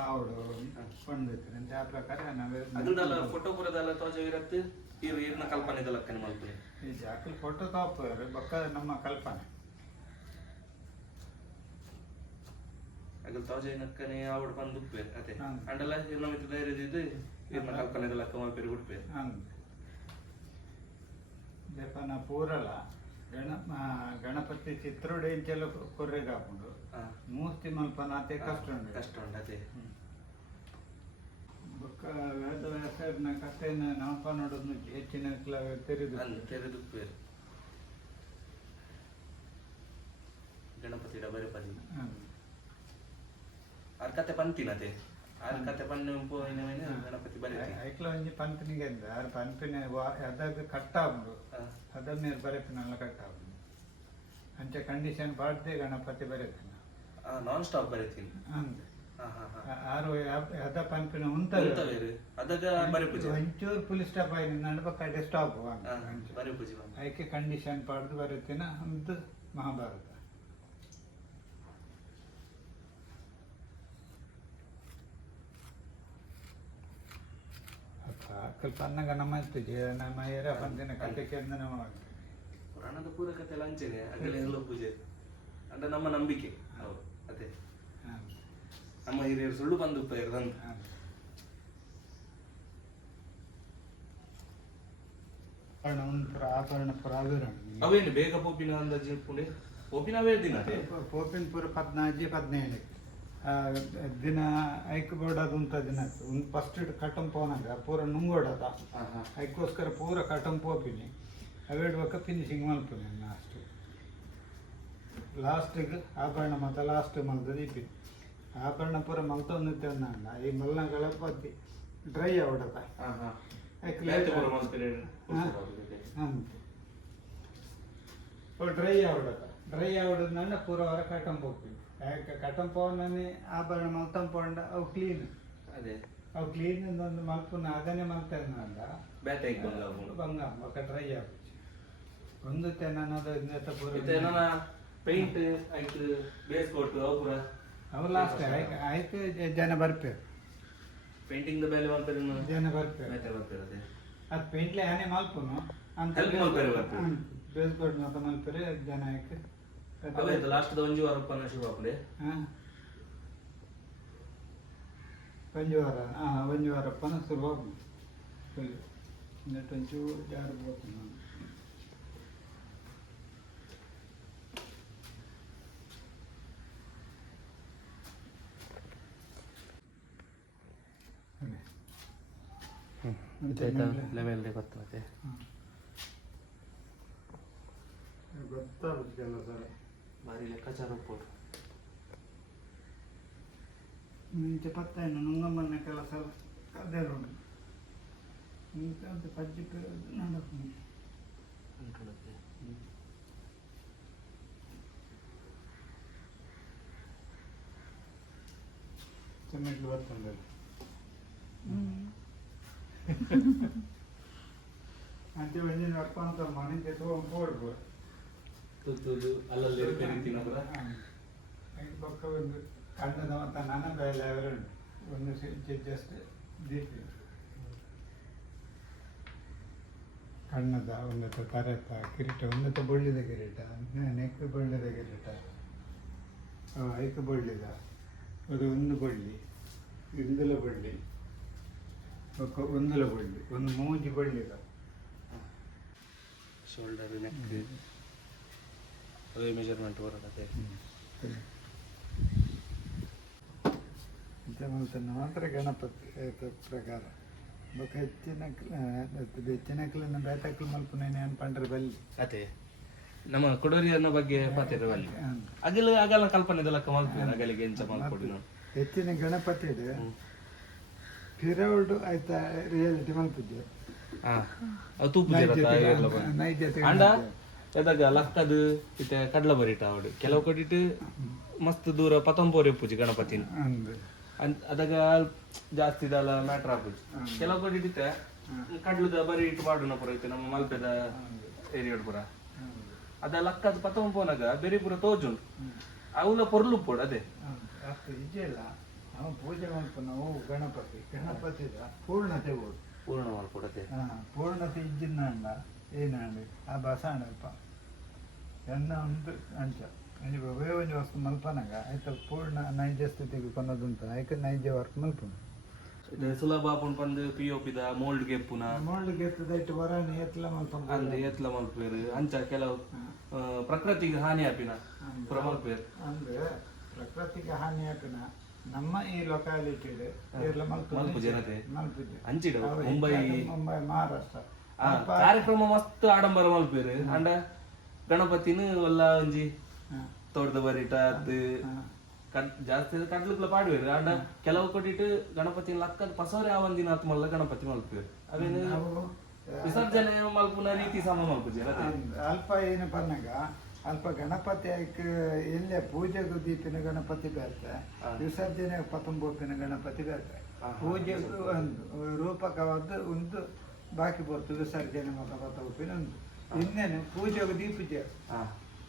ಆವಡು ಕೊಂಡ್ಬೇಕು ಅಂತ ಆ ಪ್ರಕಾರ ಅದಲ್ಲ ಫೋಟೋ ಪುರದಲ್ಲ ತೋಜ ಇರತ್ತೆ ಈರ್ನ ಕಲ್ಪನೆ ಲಕ್ಕನೆ ಮಾಡ್ತೀವಿ ಈ ಜಾಕಲ್ ಫೋಟೋ ತಾಪರು ಬಕ್ಕ ನಮ್ಮ ಕಲ್ಪನೆ ಅಗಲ್ ತೋಜ ನಕ್ಕನೆ ಆವಡು ಬಂದು ಉಪ್ಪೇರು ಅದೇ ಅಂಡಲ್ಲ ಇರ್ನ ಮಿತ್ರ ಧೈರ್ಯದಿದ್ದು ಇರ್ನ ಕಲ್ಪನೆ ಲಕ್ಕ ಮಾಡ್ಪೇರು ಉಡ್ಪೇರು ದೇಪನ ಪೂರಲ ಗಣಪತಿ ಚಿತ್ರೋಡೆ ಇಂಚೆಲ್ಲ ಕೊರ್ರೆಗೆ ಹಾಕೊಂಡು ಮೂರ್ತಿ ಮಲ್ಪನ ಅದೇ ಕಷ್ಟ ಉಂಟು ಅದೇ ಬೊಕ್ಕ ವೇದ ವ್ಯಾಸನ ಕಥೆನ ನಮಪ ನೋಡೋದು ಹೆಚ್ಚಿನ ತೆರೆದು ಉಪ್ಪೇರು ಗಣಪತಿ ಬರೆ ಪದಿ ಆರ್ ಕತೆ ಪಂತಿನತೆ ಆರ್ ಕತೆ ಪನ್ನೆ ಗಣಪತಿ ಬರೆ ಐಕ್ಲ ಒಂಜಿ ಪಂಪಿನಿಗೆ ಅಂದ ಆರು ಪಂಪಿನ ಅದಾಗ ಕಟ್ಟಾಬುಡು ಅದ ಮೇಲೆ ಬರೆಪಿನೆಲ್ಲ ಕಟ್ಟಾಬುಡು ಅಂಚೆ ಕಂಡೀಷನ್ ಬಾಡ್ದೆ ಗಣಪತಿ ಬರೆಪಿನ ನಾನ್ ಸ್ಟಾಪ್ ಬರೆತೀನಿ ಅಂದ ಆರು ಅದ ಪಂಪಿನ ಉಂಟವೇರು ಅದಾಗ ಬರೆ ಪೂಜೆ ಒಂಚೂರು ಪುಲಿಸ್ ಸ್ಟಾಪ್ ಆಯ್ತು ನಡುವ ಕಡೆ ಸ್ಟಾಪ್ ಬರೆ ಪೂಜೆ ಐಕೆ ಕಂಡೀಷನ್ ಪಾಡ್ದು ಬರೆತಿನ ಒಂದು ಮಹಾಭಾರತ ಕಲ್ಪನ್ನ ನಮ್ಮ ನಮ್ಮ ಏರ ಪಂದಿನ ಕಥೆಗೆ ನಮ್ಮ ಪುರಾಣದ ಪೂರ ಕಥೆ ಲಂಚನೆ ಅಗಲೇ ಎಲ್ಲ ಪೂಜೆ ಅಂದ್ರೆ ನಮ್ಮ ನಂಬಿಕೆ ಅದೇ ನಮ್ಮ ಹಿರಿಯರು ಸುಳ್ಳು ಬಂದು ಇರದಂತ ಆಭರಣ ಪುರಾವಿರ ಅವೇನು ಬೇಗ ಪೋಪಿನ ಅಂದಾಜು ಇಟ್ಕೊಂಡೆ ಪೋಪಿನ ಅವೇ ದಿನ ಪೋಪಿನ ಪೂರ 14-17 ದಿನ ಐಕ್ ಬೋಡದು ಅಂತ ದಿನ ಒಂದು ಫಸ್ಟ್ ಕಟಂ ಪೋನಾಗ ಪೂರ ನುಂಗೋಡದ ಐಕೋಸ್ಕರ ಪೂರ ಕಟಂ ಪೋಪಿನಿ ಅವೇಡುವಾಗ ಫಿನಿಶಿಂಗ್ ಮಲ್ಪುನಿ ಲಾಸ್ಟಿಗೆ ಆಭರಣ ಮತ್ತು ಲಾಸ್ಟ್ ಮಲ್ತದ ಇಪ್ಪಿ ಆಭರಣ ಪೂರ ಮಲ್ತೊಂದಿತ್ತೆ ಅಂದ ಈ ಮಲ್ನಗಳ ಪದ್ದಿ ಡ್ರೈ ಆವಡದ ಡ್ರೈ ಆವಡದ ಡ್ರೈ ಆವಡದ ಪೂರ ಹೊರ ಕಟಂ ಪೋಪಿನಿ ಕಟಂ ಪೋನೇ ಆಭರಣ ಮಲ್ತಂ ಪೋಂಡ ಅವು ಕ್ಲೀನ್ ಅದೇ ಅವು ಕ್ಲೀನ್ ಒಂದು ಮಲ್ಪುನ ಅದನ್ನೇ ಮಲ್ತಂದ ಬೇತೆ ಬಂಗ ఒక ಡ್ರೈ ಆಗುತ್ತೆ ಒಂದು ತೆನ್ನದ ಇನ್ನತ ಪೂರ ನನ್ನ ಪೇಂಟ್ ಆಯ್ತು ಬೇಸ್ ಕೋಟ್ ಪೂರ ಅವು ಲಾಸ್ಟ್ ಆಯ್ತು ಜನ ಬರ್ಪೇರು ಪೇಂಟಿಂಗ್ ದ ಬೆಲೆ ಮಾಡ್ತಾರೆ ಜನ ಬರ್ಪೇರು ಅದೇ ಅದು ಪೇಂಟ್ಲೆ ಆನೆ ಮಲ್ಪುನು ಅಂತ ಹೆಲ್ಪ್ ಮಾಡ್ತಾರೆ ಬೇಸ್ ಕೋಟ್ ಮತ್ತೆ ಮಲ್ಪೇರು ಜನ ಆಯ್ತು ಅವಾಯ್ತು ಲಾಸ್ಟ್ ಒಂಜಿ ವಾರಪ್ಪನ ಶುರು ಆಪುಂಡೆ ಹಾಂ ಒಂಜಿ ವಾರಪ್ಪನ ಶುರುವಾಗ್ಬೋದು ಫುಲ್ ಇನ್ನಟ್ಟು ಒಂಚೂರು ಜಾರು ಹೋಗ್ತೀನಿ ನಾನು ಲೆವೆಲ್ದೆ ಗೊತ್ತಾಗುತ್ತೆ ಗೊತ್ತಾಗುತ್ತೆ ಕೆಲಸ ಭಾರಿ ಲೆಕ್ಕಾಚಾರ ಒಪ್ಪೋಡು ಮುಂಚೆ ಪತ್ತಾಯಿನ ನುಂಗಮ್ಮನ ಕೆಲಸ ಕದೇರುಂಡು ಇಂಥ ಪಜ್ಜಿಕ್ಕೆ ನಡಕು ಅನ್ಕೊಳ್ಳುತ್ತೆ ಚೆನ್ನೈಲಿ ಬರ್ತಂದೆ ಅಂತೆ ಒಂದಿನ ವರ್ಕ್ ಅಂತ ಮನೆಗೆ ತಗೊಂಡು ತುತ್ತುದು ಅಲ್ಲಲ್ಲಿ ಕರಿತೀನಿ ಅವರ ಐದು ಪಕ್ಕ ಒಂದು ಕಣ್ಣದ ಮತ್ತು ನನ್ನ ಬೇಲೆ ಅವರುಂಟು ಒಂದು ಜಸ್ಟ್ ದೀಪ ಕಣ್ಣದ ಒಂದತ್ತ ತರತ ಕಿರೀಟ ಒಂದತ್ತ ಬೊಳ್ಳಿದ ಕಿರೀಟ ನೆಕ್ ಬೊಳ್ಳಿದ ಕಿರೀಟ ಐದು ಬೊಳ್ಳಿದ ಅದು ಒಂದು ಬಳ್ಳಿ ಇಂದುಲ ಬಳ್ಳಿ ಒಂದುಲ ಬಳ್ಳಿ ಒಂದು ಮೂಜಿ ಬಳ್ಳಿದ ಶೋಲ್ಡರ್ ನೆಕ್ ಅದೇ ಮೆಜರ್ಮೆಂಟ್ ಬರೋದೇ ಇಂಥ ಮಾತ್ರ ಗಣಪತಿ ಪ್ರಕಾರ ಬೊಕ ಹೆಚ್ಚಿನ ಬೇತಕ್ಲು ಮಲ್ಪನೇನೆ ಅನ್ಪಂಡ್ರೆ ಬಲ್ಲಿ ಅದೇ ನಮ್ಮ ಕೊಡೋರಿಯನ್ನ ಬಗ್ಗೆ ಪಾತಿರ ಅಲ್ಲಿ ಅಗಲ ಆಗಲ್ಲ ಕಲ್ಪನೆ ಇದೆಲ್ಲ ಮಲ್ಪೇನೆ ಅಗಲಿಗೆ ಎಂಚ ಮಲ್ಕೊಡಿ ನಾವು ಹೆಚ್ಚಿನ ಗಣಪತಿ ಇದೆ ಪಿರೌಡು ಆಯ್ತಾ ರಿಯಾಲಿಟಿ ಮಲ್ಪಿದ್ದೆ ಅದು ತೂಪು ನೈಜತೆ ಅಂಡ ಎದಾಗ ಲಕ್ಕದು ಇತ್ತೆ ಕಡ್ಲ ಬರಿಟ ಅವಡು ಕೆಲವು ಕೊಟ್ಟಿಟ್ಟು ಮಸ್ತ್ ದೂರ ಪತಂಪೋರೆ ಪೂಜೆ ಗಣಪತಿನ ಅಂದು ಅದಾಗ ಜಾಸ್ತಿ ಇದಲ್ಲ ಮ್ಯಾಟ್ರ್ ಆಪುಜಿ ಕೆಲವು ಕೊಟ್ಟಿಟ್ಟೆ ಕಡ್ಲದ ಬರಿ ಇಟ್ಟು ಪಾಡುನ ಪುರ ಐತೆ ನಮ್ಮ ಮಲ್ಪೆದ ಏರಿಯಾಡ್ ಪುರ ಅದ ಲಕ್ಕದ ಪತಂಪೋನಾಗ ಬೇರೆ ಪುರ ತೋಜುಂಡು ಅವಲ ಪೊರ್ಲು ಪೋಡು ಅದೇ ಅಷ್ಟು ಇದೆಯಲ್ಲ ನಾವು ಪೂಜೆ ಮಾಡ್ಕೊಂಡು ನಾವು ಗಣಪತಿದ ಪೂರ್ಣತೆ ಓಡು ಪೂರ್ಣ ಮಾಡ್ಕೊಡತ್ತೆ ಪೂರ್ಣತೆ ಇಜ್ಜಿನ ಅಂಡ ಏನಂಡು ಆ ಬಸಾಣಲ್ಪ ಎನ್ನ ಒಂದು ಅಂಚ ಒಂಜಿ ವಸ್ತು ಮಲ್ಪನಾಗ ಆಯ್ತು ಪೂರ್ಣ ನೈಜ ಸ್ಥಿತಿಗೆ ಕೊನ್ನದುಂಟ ಆಯ್ಕೆ ನೈಜ ವರ್ಕ್ ಮಲ್ಪುನ ಸುಲಭ ಆಪುಂಡು ಪಂದು ಪಿಒಪಿದ ಮೋಲ್ಡ್ ಗೆಪ್ಪುನ ಮೋಲ್ಡ್ ಗೆತ್ತದ ಇಟ್ಟು ವರಾಣಿ ಎತ್ತಲ ಮಲ್ಪನ ಅಂದೆ ಎತ್ಲ ಮಲ್ಪೇರು ಅಂಚ ಕೆಲವು ಪ್ರಕೃತಿಗೆ ಹಾನಿ ಆಪಿನ ಪುರ ಮಲ್ಪೇರು ಅಂದ್ರೆ ಪ್ರಕೃತಿಗೆ ಹಾನಿ ಹಾಕಿನ ನಮ್ಮ ಈ ಲೊಕ್ಯಾಲಿಟಿ ಮಲ್ಪು ಜನತೆ ಮಲ್ಪಿದ್ದೆ ಅಂಚಿಡು ಮುಂಬೈ ಮುಂಬೈ ಮಹಾರಾಷ್ಟ್ರ ಕಾರ್ಯಕ್ರಮ ಮಸ್ತ್ ಆಡಂಬರ ಮಲ್ಪೇರು ಅಂಡ ಗಣಪತಿನ ಒಲ್ಲ ಒಂಜಿ ತೋಟದ ಬರಿಟ ಅದು ಜಾಸ್ತಿ ಕಡ್ಲುಕ್ಲ ಪಾಡುವೇರು ಅಂಡ ಕೆಲವು ಕೊಟ್ಟಿಟ್ಟು ಗಣಪತಿ ಲಕ್ಕದ ಪಸವರೆ ಆ ಒಂದಿನ ಹತ್ತು ಮಲ್ಲ ಗಣಪತಿ ಮಲ್ಪೇರು ಅವೇನು ವಿಸರ್ಜನೆ ಮಲ್ಪುನ ರೀತಿ ಸಮ ಮಲ್ಪುಜಿ ಅಲ್ಪ ಏನು ಪನ್ನಗ ಅಲ್ಪ ಗಣಪತಿ ಆಯ್ಕೆ ಎಲ್ಲೇ ಪೂಜೆಗೂ ದೀಪಿನ ಗಣಪತಿ ಬೇರೆ ವಿಸರ್ಜನೆ ಪತಂಬೋಪಿನ ಗಣಪತಿ ಬೇರೆ ಪೂಜೆಗೂ ಒಂದು ರೂಪಕವಾದ ಒಂದು ಬಾಕಿ ಬರ್ತು ವಿಸರ್ಜನೆ ಮತ್ತು ಪತಂಬೋಪಿನ ಒಂದು ಇನ್ನೇನು ಪೂಜೆಗೂ ದೀಪಜೆ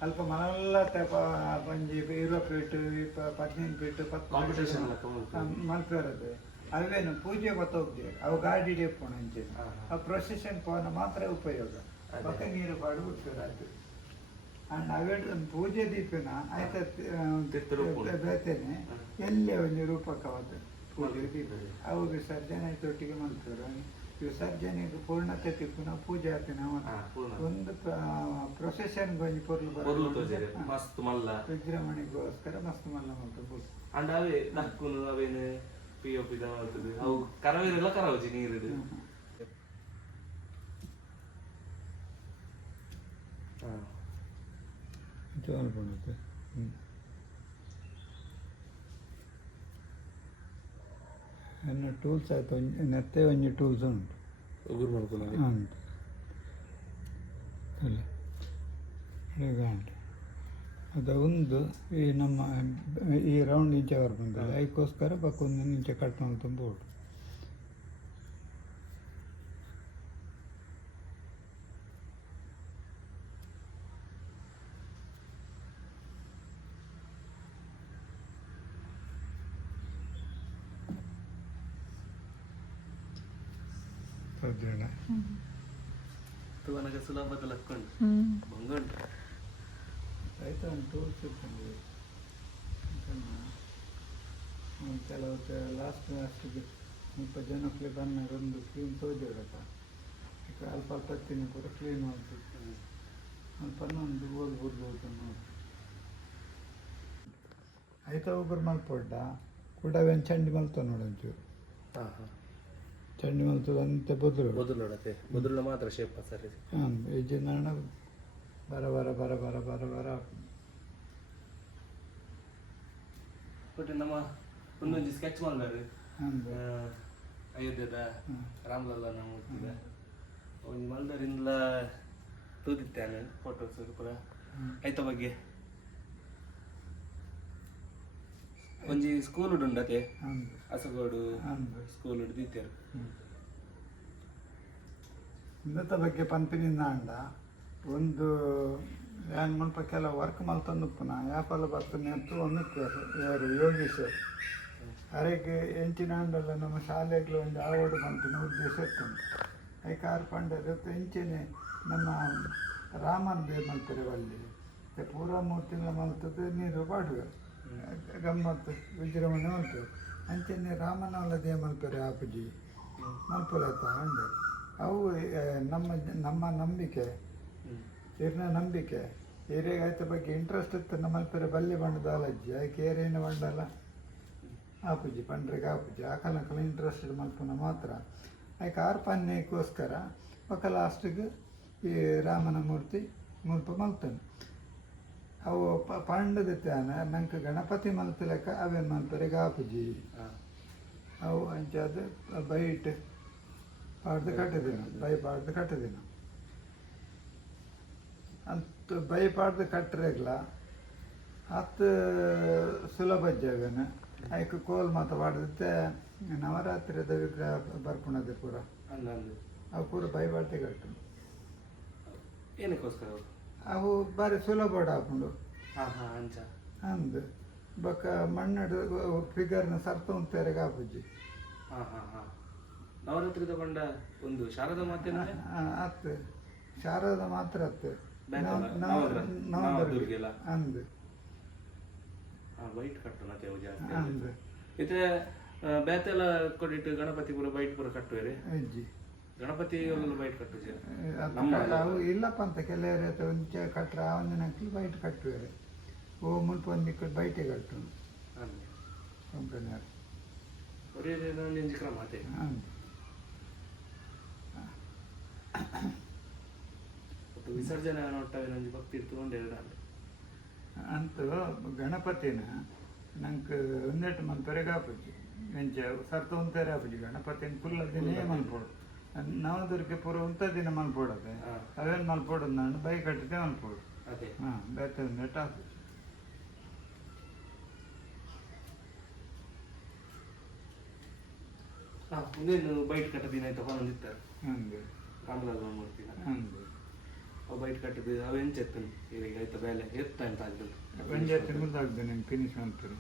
ಅಲ್ಪ ಮನೆಲ್ಲ ಒಂಜಿ 20 ಫೀಟ್ 15 ಫೀಟ್ 10 ಮಲ್ಪೇರದು ಅವೇನು ಪೂಜೆ ಗೊತ್ತೋಗ್ತದೆ ಅವು ಗಾಡಿ ಡೆಪ್ಪೋಣ ಅಂಚೆ ಆ ಪ್ರೊಸೆಷನ್ ಪೋನ ಮಾತ್ರ ಉಪಯೋಗ ಪಕ್ಕ ನೀರು ಪಾಡು ಬಿಡ್ತಾರೆ ಅಂಡ್ ಅವೇ ಪೂಜೆ ದೀಪಿನ ಆಯ್ತಾ ಬೇತೇನೆ ಎಲ್ಲೇ ಒಂದು ರೂಪಕವಾದ ಪೂಜೆ ದೀಪ ಅವು ವಿಸರ್ಜನೆ ತೊಟ್ಟಿಗೆ ಮಲ್ಪೇರು ವಿಸರ್ಜನೆಗೆ ಪೂರ್ಣತೆ ತಿಪ್ಪುನ ಪೂಜೆ ಆತಿನ ಒಂದು ಪ್ರೊಸೆಷನ್ ಗೊಂಜಿ ಮಸ್ತ್ ಮಲ್ಲ ವಿಜೃಂಭಣೆಗೋಸ್ಕರ ಮಸ್ತ್ ಮಲ್ಲ ಮಲ್ಪು ಅಂಡ ಅವೇ ನಕ್ಕುನು ಅವೇನು ಪಿಒಪಿ ಮಾಡ್ತದೆ ಅವು ಕರವೇರೆಲ್ಲ ಕರವಜಿ ನೀರಿಡು ಮಲ್ಪುತ್ತೆ ನನ್ನ ಟೂಲ್ಸ್ ಆಯ್ತು ನೆತ್ತೆ ಒಂಜಿ ಟೂಲ್ಸ್ ಉಂಟು ಉಗುರು ಮಾಡ್ಕೊಂಡು ಉಂಟು ಅಲ್ಲ ಉಂಟು ಅದು ಒಂದು ಈ ನಮ್ಮ ಈ ರೌಂಡ್ ಇಂಚೆ ಬರ್ಬಂದಲ್ಲ ಅದಕ್ಕೋಸ್ಕರ ಪಕ್ಕೊಂದು ಇಂಚೆ ಕಟ್ ಮಾಡ್ತಾ ಬೋರ್ಡ್ ತೂವನಗ ಸುಲಭದ ಲಕ್ಕೊಂಡು ಬಂಗುಂಟು ಆಯ್ತು ಟೂಲ್ಸ್ ಇರ್ತದೆ ಕೆಲವು ಲಾಸ್ಟಿಗೆ ಸ್ವಲ್ಪ ಜನಕ್ಕೆ ಬಂದಾಗ ಒಂದು ಕ್ಲೀನ್ ತೋಜೋಡಪ್ಪ ಅಲ್ಪ ಅಲ್ಪ ತಿನ್ನು ಕೂಡ ಕ್ಲೀನ್ ಮಾಡ್ತಿತ್ತು ಅಲ್ಪ ಒಂದು ಓದ್ಬೋದು ನೋಡಿ ಆಯ್ತಾ ಒಬ್ಬರು ಮಲ್ಪೊಡ್ಡ ಕೂಡವೇನು ಚಂಡಿ ಮಲ್ತ ನೋಡೊಂಚೂರು ಹಾಂ ಹಾಂ ಚಂಡಿ ಮಲ್ತದ ಅಂತೆ ಬದುಲು ನೋಡತ್ತೆ ಮೊದಲು ಮಾತ್ರ ಶೇಪ್ ಸರಿ ಹಾಂ ಹೆಜ್ಜೆ ನಾಣ ಬರ ಬರ ಬರ ಬರ ಬರ ಬರ ಬಟ್ ನಮ್ಮ ಒಂದೊಂದು ಸ್ಕೆಚ್ ಮಾಡಿದಾರೆ ಹಾಂ ಅಯೋಧ್ಯದ ರಾಮಲಲ್ಲನ ಮೂರ್ತಿದ ಒಂದು ಮಲ್ದರಿಂದ ತೂದಿತ್ತೇನೆ ಫೋಟೋಸ್ ಪೂರ ಆಯ್ತ ಬಗ್ಗೆ ಒಂಜಿ ಸ್ಕೂಲ್ ಉಂಡತೆ ಹಾಂ ಅಸಗೋಡು ಹಾಂ ಸ್ಕೂಲ್ ಹಿಡ್ದಿತ್ತೇರು ಇನ್ನತ ಬಗ್ಗೆ ಪಂಪಿನಿಂದ ಅಂಡ ಒಂದು ಏನು ಮುಲ್ಪ ಕೆಲವು ವರ್ಕ್ ಮಲ್ತಂದು ಪುನಃ ಯಾಪಲ್ಲ ಬರ್ತಾನೆ ಅಂತ ಒಂದು ಯಾರು ಯೋಗೇಶ್ವರ್ ಅರೆಗೆ ಎಂಚಿನ ಅಂಡಲ್ಲ ನಮ್ಮ ಶಾಲೆಗಳು ಒಂದು ಆವಡು ಪಂಪಿನ ಉದ್ದೇಶ ಇರ್ತುಂಟು ಐಕಾರು ಪಂಡದ ಎಂಚಿನ ನಮ್ಮ ರಾಮನ್ ಬೇ ಮಲ್ಪರೆ ಅಲ್ಲಿ ಪೂರ ಮೂರ್ತಿನ ಮಲ್ತದ್ದು ನೀರು ಪಾಡುವೆ ಗಮ್ಮತ್ತು ವಿಜೃಂಭಣೆ ಮಲ್ಪರೆ ಅಂಚನೆ ರಾಮನವಲದೇ ಮಲ್ಪರೆ ಆಪುಜಿ ಮಲ್ಪುರತ ಅಂಡೆ ಅವು ನಮ್ಮ ನಮ್ಮ ನಂಬಿಕೆ ಹಿರಿನ ನಂಬಿಕೆ ಹಿರಿಯಾಯ್ತ ಬಗ್ಗೆ ಇಂಟ್ರೆಸ್ಟ್ ಇತ್ತು ನಮ್ಮಲ್ಪರೆ ಬಲ್ಲೆ ಬಣ್ಣದ ಅಲಜ್ಜಿ ಆಯ್ಕೆ ಏರೇನು ಬಂಡಲ್ಲ ಆಪುಜಿ ಪಂಡ್ರಿಗೆ ಆಪುಜಿ ಆಕಲಕಲ ಇಂಟ್ರೆಸ್ಟೆಡ್ ಮಲ್ಪನ ಮಾತ್ರ ಆಯ್ಕೆ ಆರ್ಪನ್ಯಕ್ಕೋಸ್ಕರ ಒಕ್ಕ ಲಾಸ್ಟಿಗೆ ಈ ರಾಮನ ಮೂರ್ತಿ ಮುಲ್ಪ ಮಲ್ತಾನೆ ಅವು ಪಂಡದಿತ್ತಾನ ನಂಗೆ ಗಣಪತಿ ಮಲ್ಪಲೆಕ್ಕ ಅವೇನು ಮಲ್ಪರಿಗೆ ಆಪುಜಿ ಅವು ಅಂಚಾದ ಬೈಟ್ ಪಾಡ್ದು ಕಟ್ಟಿದಿನ ಬೈ ಪಾಡ್ದು ಕಟ್ಟಿದಿನ ಅಂತ ಬೈ ಪಾಡ್ದು ಕಟ್ಟರೆಗ್ಲ ಹತ್ತು ಸುಲಭಜ್ಜವೇನು ಆಯ್ಕೆ ಕೋಲ್ ಮಾತ ಪಾಡ್ದಿತ್ತೆ ನವರಾತ್ರಿದ ವಿಗ್ರಹ ಬರ್ಪುಣದೆ ಪೂರ ಅವು ಪೂರ ಬೈ ಪಾಡ್ದೆ ಕಟ್ಟು ಏನಕ್ಕೋಸ್ಕರ ಅವು ಬಾರಿ ಸುಲಭ ಹಾಕೊಂಡು ಹಾಂ ಹಾಂ ಅಂಚ ಅಂದು ಬೊಕ್ಕ ಮಣ್ಣಡು ಫಿಗರ್ನ ಸರ್ತ ಉಂತೆರೆಗೆ ಆಪುಜಿ ಹಾಂ ಹಾಂ ಹಾಂ ನವರಾತ್ರಿ ತಗೊಂಡ ಒಂದು ಶಾರದಾ ಮಾತೇನ ಅತ್ತು ಶಾರದ ಮಾತ್ರ ಅತ್ತು ನವದುರ್ಗೆಲ್ಲ ಅಂದು ವೈಟ್ ಕಟ್ಟು ಮತ್ತೆ ಅವು ಜಾಸ್ತಿ ಅಂದು ಇತ್ತೆ ಬೇತೆಲ್ಲ ಕೊಟ್ಟಿಟ್ಟು ಗಣಪತಿ ಪೂರ ಬೈಟ್ ಪೂರ ಕಟ್ಟುವೇರಿ ಅಜ್ಜಿ ಗಣಪತಿ ಬೈಟ್ ಕಟ್ಟು ಅವು ಇಲ್ಲಪ್ಪ ಅಂತ ಕೆಲವರ ಒಂಚೆ ಕಟ್ರ ಒಂದು ನಕ್ಕಿ ಬೈಟ್ ಕಟ್ಟುವೇರೆ ಓ ಮುಲ್ಪ ಒಂದು ಬೈಟೆ ಕಟ್ಟು ಕಂಪನಿಯವರು ಒರೇ ನೆಂಜಿ ಕ್ರಮ ಅದೇ ಅಂದು ವಿಸರ್ಜನೆ ನೋಡ್ತವೆ ನಂಜಿ ಭಕ್ತಿ ಇರ್ತದೆ ಒಂದು ಎರಡು ಅಂತೂ ಗಣಪತಿನ ನಂಗೆ ಒಂದೆಟ್ಟು ಮಲ್ಪರೆಗೆ ಆಪುಜಿ ಎಂಚ ಸರ್ತ ಉಂತಾರೆ ಆಪುಜಿ ಗಣಪತಿನ ಫುಲ್ ದಿನೇ ಮಲ್ಪೋಡು ನವದುರ್ಗೆ ಪೂರ ಉಂತ ದಿನ ಮಲ್ಪೋಡದೆ ಅವೇನು ಮಲ್ಪೋಡು ನಾನು ಬೈ ಕಟ್ಟಿದೆ ಮಲ್ಪೋಡು ಅದೇ ಹಾಂ ಬೇತೆ ಒಂದೆಟ್ಟು ಆಪುಜಿ ಮುಂದೇನು ಬೈಟ್ ಕಟ್ಟ ದಿನ ಆಯ್ತು ಹೊಂದಿರ್ತಾರೆ ಹಂಗೆ ರಾಮಲಾಲ್ ಮೂರ್ತಿನ ಹಂಗೆ ಅವು ಬೈಟ್ ಕಟ್ಟಿದ್ದು ಅವು ಎಂಚೆತ್ತನು ಈಗ ಆಯ್ತು ಬೇಲೆ ಎತ್ತ ಅಂತ ಆಗ್ತದೆ ಒಂಜಾತಿ ಮುದ್ದಾಗ್ದು ನಂಗೆ ಫಿನಿಶ್ ಮಾಡ್ತಾರೆ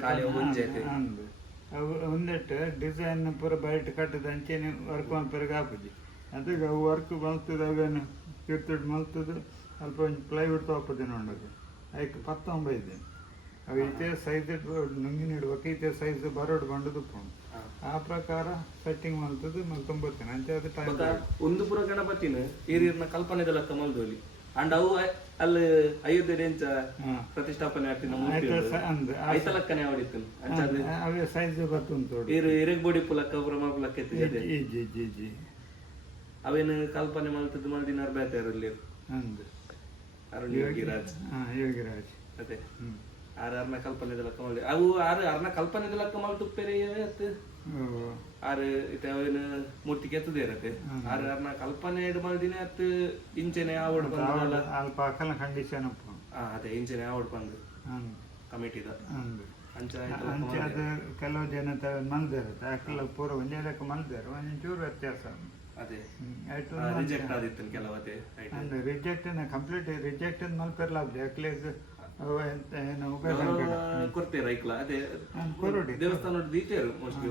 ಖಾಲಿ ಒಂಜಾತಿ. ಅಂದು ಅವು ಒಂದೆಟ್ಟು ಡಿಸೈನ್ ಪೂರ ಬೈಟ್ ಕಟ್ಟದ ಅಂಚೆನೆ ವರ್ಕ್ ಮಲ್ಪರೆಗೆ ಆಪುಜಿ ಅದಕ್ಕೆ ಅವು ವರ್ಕ್ ಮಲ್ತದ ಅವೇನು ಕಿರ್ತುಡು ಮಲ್ತದು ಅಲ್ಪ ಒಂದು ಪ್ಲೈವುಡ್ ತೋಪದೆ ನೋಡೋದು ಅದಕ್ಕೆ 19 ಅವು ಈತೆ ಸೈಜ್ ನುಂಗಿ ನೀಡುವಾಗ ಈತೆ ಸೈಜ್ ಬರೋಡು ಬಂಡದು ಉಪ್ಪುಂಡು ಆ ಪ್ರಕಾರ ಸೆಟ್ಟಿಂಗ್ ಮಲ್ತದು ಮಲ್ಕೊಂಬರ್ತೀನಿ ಅಂಚೆ ಅದು ಟೈಮ್ ಒಂದು ಪುರ ಗಣಪತಿನ ಹಿರಿಯರ್ನ ಕಲ್ಪನೆದ ಲೆಕ್ಕ ಮಲ್ದೋಲಿ ಅಂಡ್ ಅವು ಅಲ್ಲಿ ಅಯೋಧ್ಯೆ ಎಂಚ ಪ್ರತಿಷ್ಠಾಪನೆ ಆಗ್ತೀನಿ ಅಂದು ಐತ ಲೆಕ್ಕನೆ ಹೊಡಿತು ಅವೇ ಸೈಜ್ ಬರ್ತುಂಟು ಹಿರಿಯ ಬೋಡಿ ಪುಲಕ್ಕ ಪುರ ಮಲ್ಪಲಕ್ಕ ಜಿ ಜಿ ಜಿ ಅವೇನು ಕಲ್ಪನೆ ಮಲ್ತದ್ದು ಮಲ್ದಿನಾರ್ ಬೇತಾರಲ್ಲಿ ಅಂದು ಅರುಣ್ ಯೋಗಿರಾಜ್ ಯೋಗಿರಾಜ್ ಅದೇ ಆರ್ನ ಕಲ್ಪನೆದ ಲೆಕ್ಕ ಮಲ್ದಿ ಅವು ಆರ್ನ ಕಲ್ಪನೆದ ಲೆಕ್ಕ ಮಲ್ತುಪ್ಪೇರೆ ಅತ್ತು ಆರು ಇತ್ತೆ ಅವೇನು ಮೂರ್ತಿ ಕೆತ್ತದೇ ಇರತ್ತೆ ಆರ್ನ ಕಲ್ಪನೆ ಇಡು ಮಲ್ದಿನೇ ಅತ್ತು ಇಂಚೆನೆ ಆವಡ್ ಬಂದಲ್ಲ ಅಲ್ಪ ಅಕಲ ಕಂಡೀಷನ್ ಅದೇ ಇಂಚೆನೆ ಆವಡ್ ಬಂದು ಕಮಿಟಿದ ಅಂಚ ಅಂಚೆ ಅದು ಕೆಲವು ಜನ ಮಲ್ದಿರುತ್ತೆ ಅಕಲ ಪೂರ ಒಂದೇ ಲೆಕ್ಕ ಮಲ್ದಾರೆ ಒಂಚೂರು ವ್ಯತ್ಯಾಸ ಅದೇ ರಿಜೆಕ್ಟ್ ಆದಿತ್ತು ಕೆಲವತ್ತೆ ಅಂದ್ರೆ ರಿಜೆಕ್ಟ್ ಕಂಪ್ಲೀಟ್ ರಿಜೆಕ್ಟ್ ಮಲ್ಪರ್ಲಾಗ್ದೆ ಅಕ್ಲೇಸ್ ಏನು ಕೊಡ್ತೀರ ಐಕ್ಲ ಅದೇ ದೇವಸ್ಥಾನ ದೀತೇರು ಮೋಸ್ಟ್ಲಿ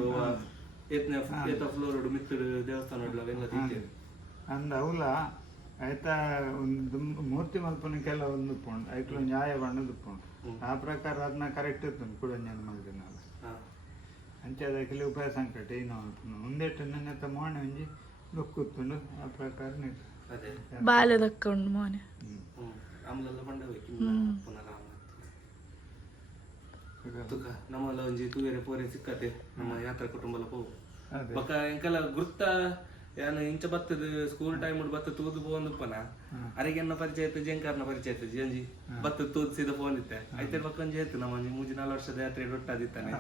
ಏತ ಫ್ಲೋರ್ ಮಿತ್ತಡು ದೇವಸ್ಥಾನ ಅವೆಲ್ಲ ದೀತೇರು ಅಂದ ಅವಲ ಆಯ್ತಾ ಒಂದು ಮೂರ್ತಿ ಮಲ್ಪನಕ್ಕೆಲ್ಲ ಒಂದು ಉಪ್ಪುಂಡು ಐಕ್ಲು ನ್ಯಾಯ ಬಣ್ಣದ ಉಪ್ಪುಂಡು ಆ ಪ್ರಕಾರ ಅದನ್ನ ಕರೆಕ್ಟ್ ಇರ್ತುಂಡು ಕುಡಂಜನ ಮಲ್ದಿನಲ್ಲ ಅಂಚೆ ಅದಕ್ಕೆ ಉಪಾಯ ಸಂಕಟ ಏನು ಅನ್ಕೊಂಡು ಮುಂದೆಟ್ಟು ನನ್ನ ಮೋಣೆ ಒಂಜಿ ಲುಕ್ಕುತ್ತುಂಡು ಆ ಪ್ರಕಾರ ಅದೇ ಬಾಲ್ಯ ದಕ್ಕೊಂಡು ಮೋನೆ ಆಮ್ಲೆಲ್ಲ ಬಂಡಬೇಕು ಪುನಃ ತುಕ ನಮ್ಮಲ್ಲ ಒಂಜಿ ತೂವೆರೆ ಪೋರೆ ಸಿಕ್ಕತೆ ನಮ್ಮ ಯಾತ್ರಾ ಕುಟುಂಬಲ ಪೋವು ಬೊಕ ಎಂಕಲ ಗುರ್ತ ಯಾನು ಇಂಚ ಬತ್ತದ ಸ್ಕೂಲ್ ಟೈಮ್ ಬತ್ತ ತೂದು ಪೋಂದುಪ್ಪನ ಅರೆಗೆನ್ನ ಪರಿಚಯ ಇತ್ತು ಜಂಕಾರ್ನ ಪರಿಚಯ ಇತ್ತು ಜಂಜಿ ಬತ್ತ ತೂದು ಸೀದ ಫೋನ್ ಇತ್ತೆ ಐತೆ ಬಕ್ಕೊಂಜಿ ಏತು ನಮ್ಮ ಮೂಜಿ 4 ವರ್ಷದ ಯಾತ್ರೆ ಒಟ್ಟಾದಿತ್ತಾನೆ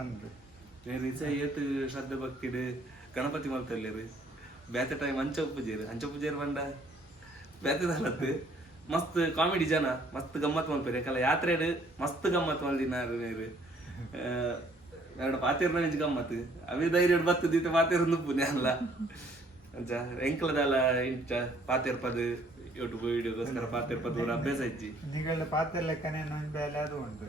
ರಿಸ ಏತು ಶ್ರದ್ಧೆ ಭಕ್ತಿಡ್ ಗಣಪತಿ ಮಲ್ತಲ್ಲೇರು ಬ್ಯಾತೆ ಟೈಮ್ ಅಂಚ ಪೂಜೇರು ಬಂಡ ಬ್ಯಾತದಲ್ಲತ್ತು ಮಸ್ತ್ ಕಾಮಿಡಿ ಜನ ಮಸ್ತ್ ಗಮ್ಮತ್ ಮಲ್ಪೇರು ಯಾಕಲ್ಲ ಯಾತ್ರೆಡ್ ಮಸ್ತ್ ಗಮ್ಮತ್ ಮಲ್ದಿನಾರು ನೀರು ಎರಡು ಪಾತೇರ್ನ ಇಂಚ ಗಮ್ಮತ್ ಅವೇ ಧೈರ್ಯ ಬತ್ತದೀತೆ ಪಾತೇರ್ ಪುಣ್ಯ ಅಲ್ಲ ಅಂಚ ಎಂಕಲದಲ್ಲ ಇಂಚ ಪಾತೇರ್ಪದ ಯೂಟ್ಯೂಬ್ ವಿಡಿಯೋಗೋಸ್ಕರ ಪಾತೇರ್ಪದ ಅಭ್ಯಾಸ ಇಜ್ಜಿ ನಿಗಳ ಪಾತ್ರ ಲೆಕ್ಕನೇ ಒಂದು ಬೇಲೆ ಅದು ಉಂಟು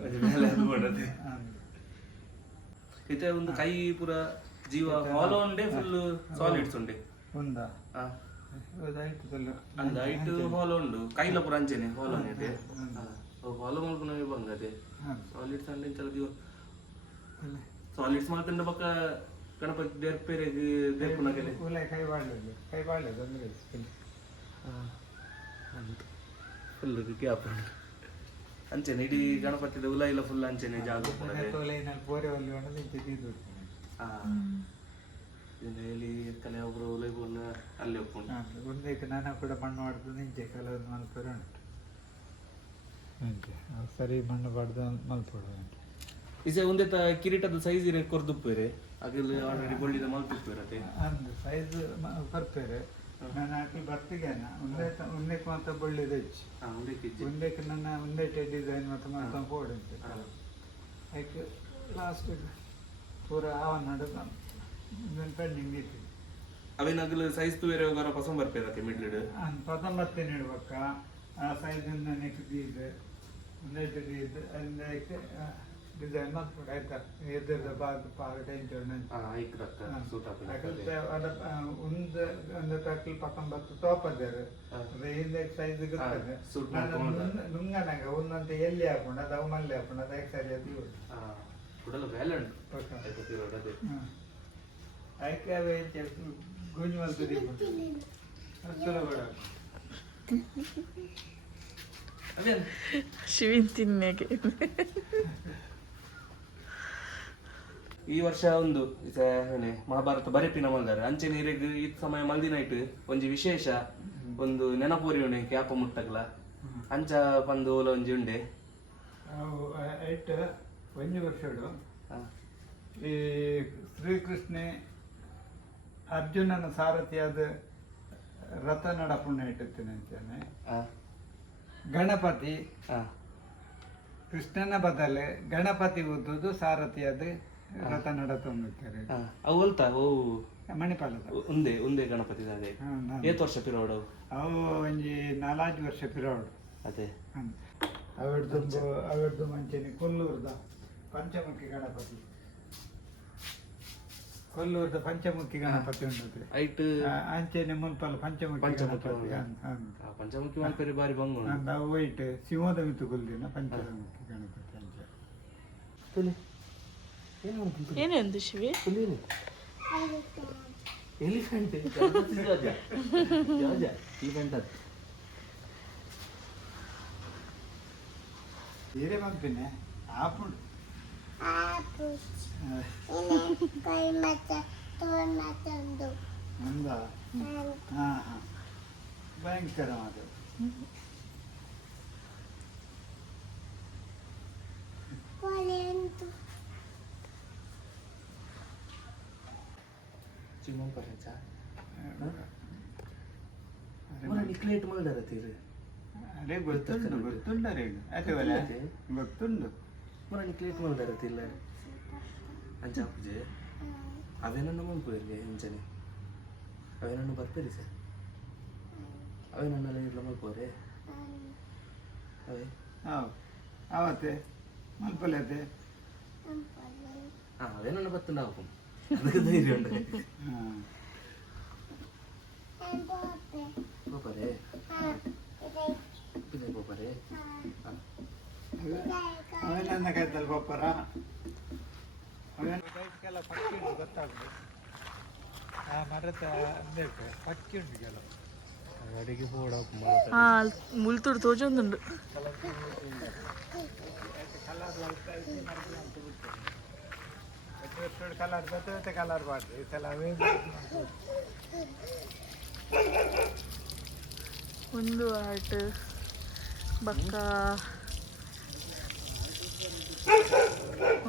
ಇತ್ತೆ ಒಂದು ಕೈ ಪೂರ ಜೀವ ಹಾಲೋ ಉಂಡೆ ಫುಲ್ ಸಾಲಿಡ್ಸ್ ಉಂಡೆ ఉందా ಆ ಅದಾಯ್ತದಲ್ಲ ಅಂದ ಐಟ್ ಹಾಲೋ ಉಂಡು ಕೈಲ ಪೂರ ಅಂಚೆನೆ ಹಾಲೋ ಇದೆ ಹಾಲೋ ಮಲ್ಪನ ಬಂಗದೆ ಸಾಲಿಡ್ಸ್ ಅಂಡೆ ಇಂಚಲ ದಿವ ಸಾಲಿಡ್ಸ್ ಮಾತಂಡ ಪಕ್ಕ ಗಣಪತಿ ದೇರ್ ಪೇರೆಗ್ ದೇರ್ಪುನಗೆಲೆ ಉಲೆ ಕೈ ಬಾಳ್లేదు ಅಂದ್ರೆ ಫುಲ್ ಗ್ಯಾಪ್ ಅಂಚೆನೆ ಇಡೀ ಗಣಪತಿದ ಉಲ ಇಲ್ಲ ಫುಲ್ ಅಂಚೆನೆ ಜಾಗ ತೊಲೆನಲ್ಲಿ ಪೋರೆ ಒಲ್ಲಿ ಹೊಡೆದು ಇಂಚಿದ್ದು ಇಲ್ಲಿ ಕಲೆ ಒಬ್ರು ಉಲೈ ಬೋರ್ನ ಅಲ್ಲಿ ಒಪ್ಕೊಂಡು ಒಂದಕ್ಕೆ ನಾನು ಕೂಡ ಮಣ್ಣು ಹೊಡೆದು ಇಂಚೆ ಕೆಲವೊಂದು ಮಲ್ಪರೆ ಉಂಟು ಅಂಚೆ ಸರಿ ಮಣ್ಣು ಹೊಡೆದು ಮಲ್ಪೊಡು ಉಂಟು ಇಸೆ ಒಂದೇ ಕಿರೀಟದ ಸೈಜ್ ಇರ ಕೊರ್ದುಪ್ಪೇರೆ ಅಗಲ್ ಆಲ್ರೆಡಿ ಬಳ್ಳಿದ ಮಲ್ಪುಪ್ಪೇರೆ ಅದೇ ಅಂದು ಸೈಜ್ ಬರ್ಪೇರೆ ನಾನು ಹಾಕಿ ಬರ್ತಿಗೇನ ಒಂದಕ್ಕೆ ಮಾತ್ರ ಬಳ್ಳಿದ ಹೆಚ್ಚು ಒಂದಕ್ಕೆ ನನ್ನ ಒಂದೇ ಡಿಸೈನ್ ಮತ್ತು ಮಾತ್ರ ಕೊಡುತ್ತೆ ಅದಕ್ಕೆ ಲಾಸ್ಟ್ ಪೂರ ಆವನ್ ನಡುವ ಪೆಂಡಿಂಗ್ ಇತ್ತು ಅವೇನಾಗಲು ಸೈಜ್ ತು ಬೇರೆ ಹೋಗಾರ ಪಸಂದ್ ಬರ್ಪೇರತ್ತೆ ಮಿಡ್ಲಿಡ್ ಪಸಂದ್ ಬರ್ತೇನೆ ಇಡ್ಬೇಕ ಆ ಸೈಜಿಂದ ನೆಕ್ಸ್ಟ್ ಇದೆ ಒಂದೇ ಇದು ಅದಕ್ಕೆ ಡಿಸೈನ್ ಮಾಡ್ಬಿಡು ಆಯ್ತಾ ಎದ್ರದ ಪಾರ್ಟ್ ಒಂದು ತಕ್ಕಲ್ ಪಕ್ಕಂ ಬತ್ತು ತೋಪದ್ದಾರೆ ಅದು ಹಿಂದೆ ಸೈಜ್ ಇರ್ತದೆ ನುಂಗನಾಗ ಒಂದಂತ ಎಲ್ಲಿ ಹಾಕೊಂಡು ಅದು ಅವು ಮಲ್ಲಿ ಹಾಕೊಂಡು ಅದಕ್ಕೆ ಸರಿ ಅದು ಅದಕ್ಕೆ ಅವೇ ಗುಂಜು ಮಲ್ತದೆ ಶಿವಿನ್ ತಿನ್ನೆಗೆ ಈ ವರ್ಷ ಒಂದು ಮಹಾಭಾರತ ಬರೆಪಿನ ಮಲ್ದಾರೆ ಅಂಚೆ ನೀರಿಗೆ ಈ ಸಮಯ ಮಲ್ದಿನೈಟ್ ಒಂಜಿ ವಿಶೇಷ ಒಂದು ನೆನಪೂರಿ ಉಂಡೆ ಕ್ಯಾಪ ಮುಟ್ಟಗ್ಲ ಅಂಚ ಪಂದು ಓಲ ಒಂಜಿ ಉಂಡೆ ಐಟ್ ಒಂಜಿ ವರ್ಷಡು ಈ ಶ್ರೀಕೃಷ್ಣ ಅರ್ಜುನನ ಸಾರಥಿಯಾದ ರಥ ನಡಪುಣ್ಣ ಇಟ್ಟಿರ್ತೇನೆ ಅಂತೇನೆ ಗಣಪತಿ ಕೃಷ್ಣನ ಬದಲು ಗಣಪತಿ ಓದುದು ಸಾರಥಿಯಾದ ರಥ ನಡತೊಂದಿರ್ತಾರೆ ಅವು ಅಲ್ತಾ ಓ ಮಣಿಪಾಲದ ಒಂದೇ ಗಣಪತಿ ಅದೇ ಏತ್ ವರ್ಷ ಪಿರೋಡು ಅವು ಒಂಜಿ 4 ವರ್ಷ ಪಿರೋಡು ಅದೇ ಅವಡ್ದು ಮಂಚೆನೆ ಕೊಲ್ಲೂರ್ದ ಪಂಚಮುಖಿ ಗಣಪತಿ ಕೊಲ್ಲೂರ್ದ ಪಂಚಮುಖಿ ಗಣಪತಿ ಉಂಟು ಐಟ್ ಅಂಚೆನೆ ಮುಲ್ಪಲ್ ಪಂಚಮುಖಿ ಗಣಪತಿ ಪಂಚಮುಖಿ ಮಲ್ಪೇರಿ ಬಾರಿ ಬಂಗು ಅವು ವೈಟ್ ಶಿವದ ಮಿತ್ತು ಕೊಲ್ದಿನ ಪಂಚಮುಖಿ ಗಣಪತಿ ಅಂಚೆ ಏನೆಂದು ಶಿವಿ ಎಲಿಫೆಂಟ್ ಬೇರೆ ಮಲ್ಪಿನೆ ಆಪುಂಡು ಒಂದ ಹಾ ಹಾ ಭಯಂಕರ ಅದು ನಿಕ್ಲೇಟ್ ಮಾಡಿರತ್ತೀರಿ ಅದೇ ಗೊತ್ತುಂಡು ರೀ ಅದೇ ಗೊತ್ತುಂಡು ಮರ ನಿಕ್ಲೇಟ್ ಮಾಡಿರತ್ತಿಲ್ಲ ಅಂಚ ಪೂಜೆ ಅವೇನನ್ನು ಮಲ್ಪುವಲ್ಲಿ ಅಂಚನೆ ಅವೇನನ್ನು ಬರ್ತೀರಿ ಸರ್ ಅವೇನನ್ನೆಲ್ಲ ಇರ್ಲ ಮಲ್ಪೋರೆ ಅವೇ ಅವತ್ತೆ ಮಲ್ಪಲ್ಲತ್ತೆ ಅವೇನನ್ನು ಬತ್ತುಂಡು ಹಾಕು ಅದಕ್ಕೆ ಧೈರ್ಯ ಉಂಟು ಪೋಪರೆ ಪಿದೆ ಪೋಪರೆ ಅವೆಲ್ಲ ಕಾಯ್ತಲ್ಲ ಪಪ್ಪರ ಅವೆಲ್ಲ ಕೈಗೆಲ್ಲ ಪಕ್ಕಿ ಉಂಟು ಗೊತ್ತಾಗ್ತದೆ ಆ ಮರದ ಬೇಕು ಪಕ್ಕಿ ಉಂಟು ಕೆಲವು ಅಡಿಗೆ ಹೋಡ ಮುಲ್ತುಡು ತೋಜೊಂದುಂಡು ಕಲರ್ ಬರ್ತದೆ ಕಲರ್ ಬಾರ್ದು ಈ ಸಲ ಅವೇ ಒಂದು ಆರ್ಟ್ ಬಕ್ಕ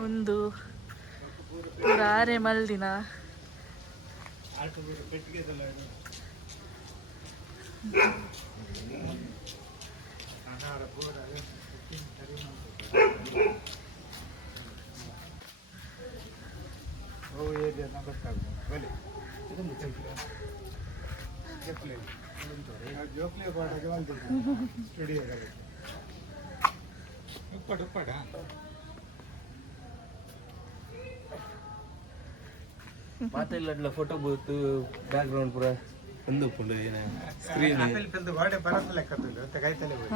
ಒಂದು ಪೂರ ಆರೆ ಮಲ್ದಿನ ಆಟು ಪೆಟ್ಟಿಗೆ ಓ ಏರಿಯಾ ಗೊತ್ತಾಗ್ಬೋದು ಬಲಿ ಜೋಕ್ಲಿ ಪಾಡಗೆ ಬಂದಿದ್ದು ಸ್ಟುಡಿಯೋದಲ್ಲಿ ಉಪ್ಪಡ ಉಪ್ಪಡ ಮಾತೆಲ್ಲ ಫೋಟೋ ಬೂತ್ ಬ್ಯಾಕ್ ಗ್ರೌಂಡ್ ಪೂರ ಒಂದು ಉಪ್ಪುಂಡು ಏನ ಸ್ಕ್ರೀನ್ ಆಮೇಲೆ ಕಲ್ದು ಗಾಡೆ ಬರೋದು ಲೆಕ್ಕದಿಲ್ಲ ಅಂತ ಕೈತಲೆ ಹೋಗಿ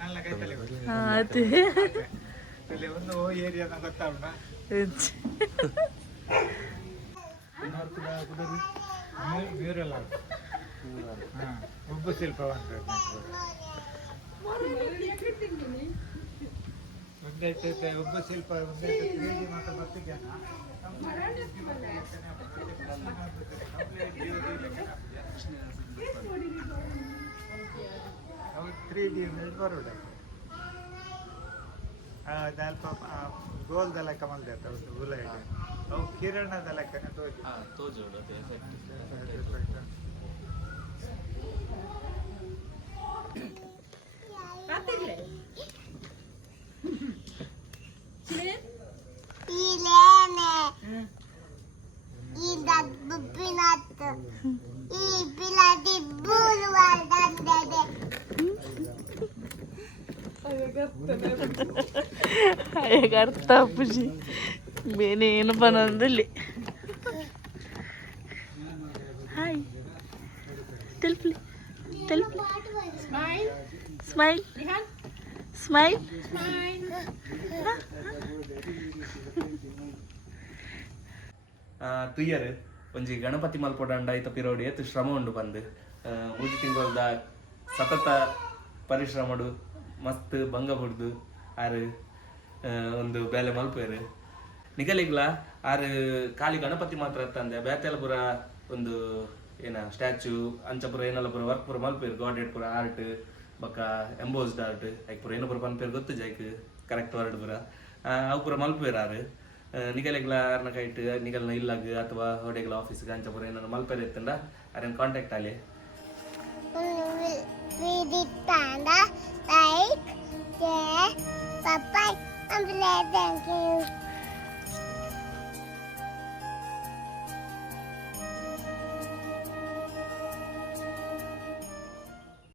ನನ್ನ ಕೈತಲೆ ಹೋಗಿ ಅದೇ ಅಲ್ಲಿ ಒಂದು ಓ ಏರಿಯಾದ ಗೊತ್ತಾಗ್ಣ ಮ್ಯೂರಲ್ ಹಾಂ ಉಬ್ಬು ಶಿಲ್ಪ ಒಂದೈತೆ ಉಬ್ಬು ಶಿಲ್ಪ ಒಂದೈತೆ 3D ಮಾತ್ರ ಬರ್ತಿದ್ದೇನ 3D ಬರೋಡ ಅಲ್ಪ ಗೋಲ್ದ ಲೆಕ್ಕ ಮಲ್ದೈತೆ ಅವ್ರು ಹುಲ ಅವು ಕಿರಣದ ಲೆಕ್ಕನೆ ತೋಜೋಡು ಹೇಗೆ ಅರ್ಥ ಅಪ್ಪುಜಿ ಬೇನೆ ಏನು ಬನ್ನೋದಲ್ಲಿ ಹಾಯ್ ತೆಲ್ಪ್ಲಿ ತೆಲ್ಪ್ಲಿ ಸ್ಮೈಲ್ ಸ್ಮೈಲ್ ತುಯ್ಯರ್ ಒಂಜಿ ಗಣಪತಿ ಮಲ್ಪೊಡಂಡ ಐತ ಪಿರೋಡಿ ಏತ್ ಶ್ರಮ ಉಂಡು ಬಂದು ಮೂಜಿ ತಿಂಗಳದ ಸತತ ಪರಿಶ್ರಮಡು ಮಸ್ತ್ ಭಂಗ ಹೊಡ್ದು ಆರು ಒಂದು ಬೇಲೆ ಮಲ್ಪೇರು ನಿಗಲಿಗ್ಲ ಆರು ಖಾಲಿ ಗಣಪತಿ ಮಾತ್ರ ತಂದೆ ಬೇತೆಲ್ಲ ಪೂರ ಒಂದು ಏನ ಸ್ಟ್ಯಾಚ್ಯೂ ಅಂಚ ಪೂರ ಏನೆಲ್ಲ ಪೂರ ವರ್ಕ್ ಪೂರ ಮಲ್ಪೇರು ಗಾಡೆಡ್ ಪೂರ ಆರ್ಟ್ ಬೊಕ್ಕ ಎಂಬೋಸ್ಡ್ ಆರ್ಟ್ ಐಕ್ ಪೂರ ಏನೋ ಪೂರ ಪನ್ಪೇರು ಗೊತ್ತು ಜೈಕ್ ಕರೆಕ್ಟ್ ವರ್ಡ್ ಪೂರ ಅವು ಪೂರ ಮಲ್ಪೇರು ಆರು ನಿಗಲಿಗ್ಲ ಆರ್ನ ಕೈಟ್ ನಿಗಲ್ನ ಇಲ್ಲಾಗ ಅಥವಾ ಹೊಡೆಗ್ಲ ಆಫೀಸ್ಗೆ ಅಂಚ ಪೂರ ಏನಾರ ಮಲ್ಪೇರು ಇತ್ತಂಡ ಅರೇನು ಕಾಂಟ್ಯಾಕ್ಟ್ ಅಲ್ಲಿ like, share, subscribe, and play. Thank you.